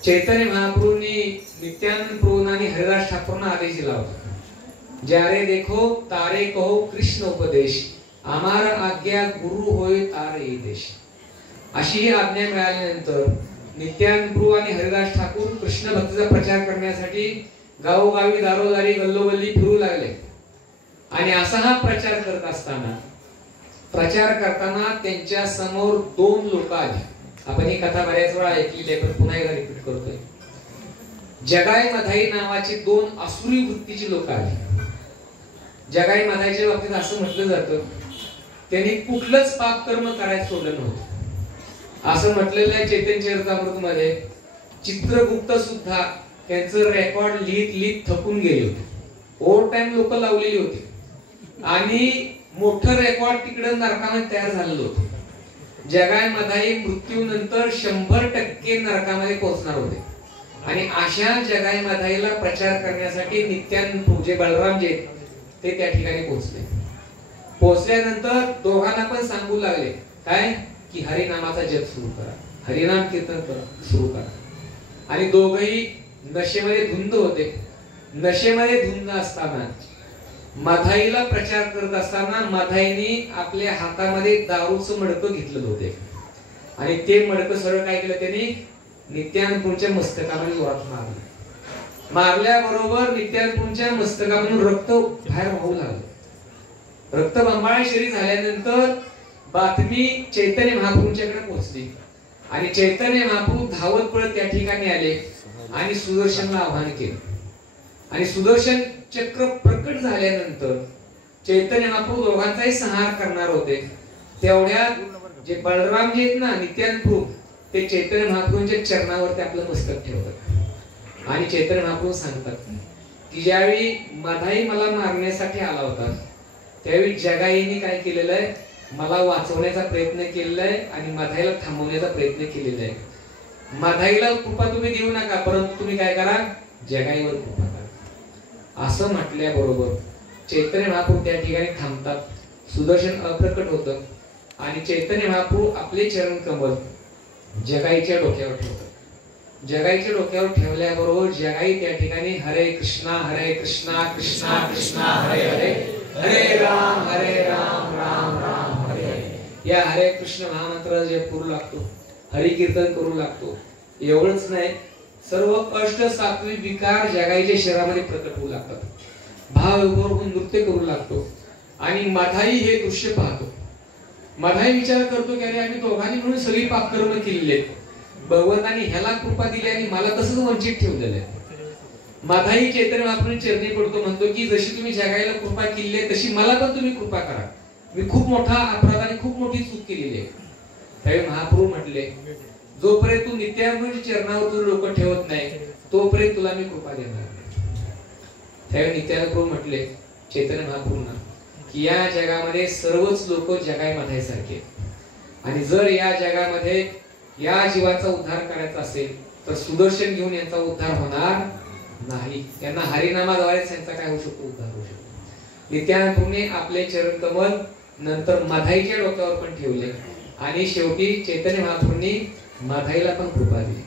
चैतन्य महाप्रभूंनी नित्यानंद प्रभूंना आणि हरिदास ठाकूरांना आदेश दिला होता, ज्यारे देखो तारे कहो कृष्ण उपदेश, आमार आज्ञा गुरु होय तारे देश. अशी ही आज्ञा मिळाल्यानंतर नित्यानंद प्रभू आणि हरिदास ठाकूर कृष्ण भक्तीचा प्रचार करण्यासाठी गावोगावी दारोदारी गल्लोगल्ली फिरू लागले. आणि असा हा प्रचार करत असताना प्रचार करताना त्यांच्या समोर दोन लोक आले. आपण ही कथा बऱ्याच वेळा ऐकलेली आहे पण पुन्हा एकदा रिपीट करतोय. जगाई मधाई नावाची दोन असुरी वृत्तीची लोक आली. जगाई मधाईच्या बाबतीत असं म्हटलं जातं त्यांनी कुठलंच पाप कर्म करायचं सोडलं नव्हतं. असं म्हटलेलं आहे चैतन्य चरितामृत मध्ये. चित्रगुप्त सुद्धा त्यांचं रेकॉर्ड लिहित लिहित थकून गेले होते. ओव्हर टाइम लोक लावलेली होती आणि मोठं रेकॉर्ड तिकडे नरकामध्ये तयार झालेलं होतं. जगाई मधाई मृत्यूनंतर 100% नरकामध्ये पोहोचणार होते. आणि अशा जगाई मधाईला प्रचार करण्यासाठी नित्यानंद जे बलराम जे ते त्या ठिकाणी पोहोचले. पोहोचल्यानंतर दोघांना पण सांगू लागले काय की हरिनामाचा जप सुरू करा, हरिनाम कीर्तन सुरू करा. आणि दोघही नशेमध्ये धुंद होते. नशेमध्ये धुंद असताना मधाईला प्रचार करत असताना मधाईने आपल्या हातामध्ये दारूचं मडकं घेतलेलं होते आणि ते मडकं सरळ काय केलं त्यांनी नित्यानंदपूरच्या मस्तकामध्ये जोरात मारलं. मारल्याबरोबर नित्यानंदपूरच्या मस्तकामधून रक्त बाहेर वाहू लागलं. रक्तबंबाळ शरीर झाल्यानंतर बातमी चैतन्य महाप्रभूंच्याकडे पोहोचली आणि चैतन्य महाप्रभू धावत पळत त्या ठिकाणी आले आणि सुदर्शनला आवाहन केलं. आणि सुदर्शन चक्र प्रकट झाल्यानंतर चैतन्य महाप्रभू दोघांचाही संहार करणार होते. तेवढ्यात जे बलराम जे आहेत ना नित्यानंद प्रभू ते चैतन्य महाप्रभूंच्या चरणावरती आपलं मस्तक ठेवतात आणि चैतन्य महाप्रभू सांगतात की ज्यावेळी मधाई मला मारण्यासाठी आला होता त्यावेळी जगाईने काय केलेलं आहे, मला वाचवण्याचा प्रयत्न केलेला आहे आणि मधाईला थांबवण्याचा प्रयत्न केलेला आहे. मधाईला कृपा तुम्ही देऊ नका परंतु तुम्ही काय करा, जगाईवर कृपा करा. असं म्हटल्याबरोबर चैतन्य महाप्रभू त्या ठिकाणी थांबतात. सुदर्शन अप्रकट होतं आणि चैतन्य महाप्रभू आपले चरण कमल जगाईच्या डोक्यावर ठेवतात. जगाईच्या डोक्यावर ठेवल्याबरोबर जगाई त्या ठिकाणी हरे कृष्णा कृष्णा कृष्णा हरे हरे, हरे राम राम राम हरे हरे या हरे कृष्ण महामंत्राचा जप करू लागतो, हरि कीर्तन करू लागतो. एवढंच नाही, सर्व कष्ट सात्विक विकार जगाईच्या शरीरामध्ये प्रकट होऊ लागतात. भाव होऊन नृत्य करू लागतो आणि मधाई हे दृश्य पाहतो. मधाई विचार करतो की अरे आम्ही दोघांनी म्हणून सगळी पापकर्म केलेली आहेत, भगवंतांनी ह्याला कृपा दिली आणि मला तसंच वंचित ठेवलेलं आहे. मधाई चैतन्य महाप्रभूंच्या चरणी पडतो, म्हणतो की जशी तुम्ही जगाईला कृपा केली आहे तशी मला पण तुम्ही कृपा करा. मी खूप मोठा अपराध आणि खूप मोठी चूक केलेली आहे. त्यावेळी महाप्रभू म्हटले जोपर्यंत तू नित्यानंदच्या चरणावर तू लोक ठेवत नाही तोपर्यंत तुला मी कृपा देणार नाही. त्यावेळी नित्यानंद प्रभू म्हटले चैतन्य महाप्रभूंना की या जगामध्ये सर्वच लोक जगाई मधाईसारखे आणि जर या जगामध्ये या जीवाचा उद्धार करायचा असेल तर सुदर्शन घेऊन यांचा उद्धार होणार नाही. त्यांना हरिनामाद्वारे त्यांचा काय होऊ शकतो, उद्धार होऊ शकतो. नित्यानंद प्रभूने आपले चरण कमल नंतर मधाईच्या डोक्यावर पण ठेवले आणि शेवटी चैतन्य महाप्रभूंनी मधाईला पण कृपा दिली.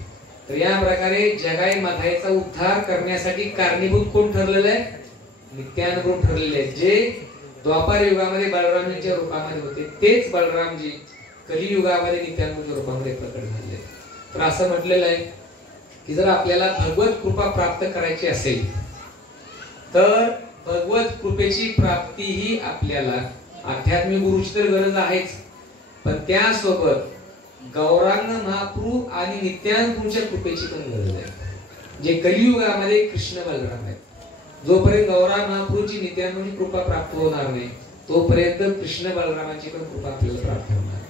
तर या प्रकारे जगाई मधाईचा उद्धार करण्यासाठी कारणीभूत कोण ठरलेलं आहे, नित्यानंद प्रभू ठरलेले आहेत. जे द्वापार युगामध्ये बलरामजींच्या रूपामध्ये होते तेच बलरामजी कलियुगामध्ये नित्यानंद रूपामध्ये प्रकट झाले. तर असं म्हटलेलं आहे की जर आपल्याला भगवत कृपा प्राप्त करायची असेल तर भगवत कृपेची प्राप्ती ही आपल्याला आध्यात्मिक गुरुची तर गरज आहेच, पण त्यासोबत गौरांग महाप्रभू आणि नित्यानंदच्या कृपेची पण गरज आहे. जे कलियुगामध्ये कृष्ण बलराम आहेत, जोपर्यंत गौरांग महाप्रभूची नित्यानंदची कृपा प्राप्त होणार नाही तोपर्यंत कृष्ण बलरामाची पण कृपा आपल्याला प्राप्त होणार.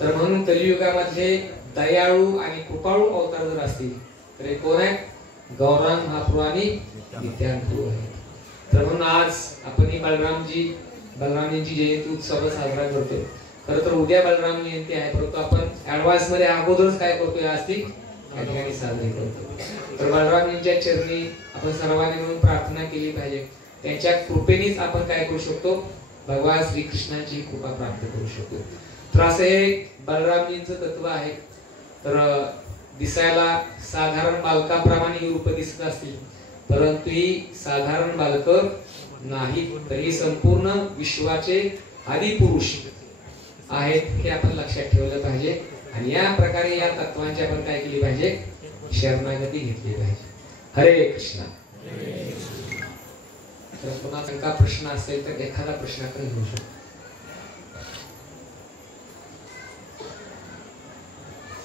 तर म्हणून कलियुगामध्ये दयाळू आणि कृपाळू अवतार जर असतील तर हे कोण आहेत? गौरांग महाप्रभू आणि नित्यानंद आहे. तर म्हणून आज आपण ही बलरामजींची जयंती उत्सव साजरा करतो. खरं तर उद्या बलराम जयंती आहे, परंतु आपण ऍडव्हान्स मध्ये अगोदरच काय करतोय, आज ती या ठिकाणी साजरी करतो. तर बलरामजींच्या चरणी आपण सर्वांनी मिळून प्रार्थना केली पाहिजे. त्यांच्या कृपेनेच आपण काय करू शकतो, भगवान श्रीकृष्णाची कृपा प्राप्त करू शकतो. तर असं हे बलरामजींचं तत्व आहे. तर दिसायला साधारण बालकाप्रमाणे ही रूप दिसत असतील, परंतु ही साधारण बालक नाही, तर ही संपूर्ण विश्वाचे आदिपुरुष आहेत हे आपण लक्षात ठेवलं पाहिजे. आणि या प्रकारे या तत्वांची आपण काय केली पाहिजे, शरणागती घेतली पाहिजे. हरे कृष्ण. तर पुन्हा प्रश्न असेल तर एखादा प्रश्न आपण घेऊ शकतो.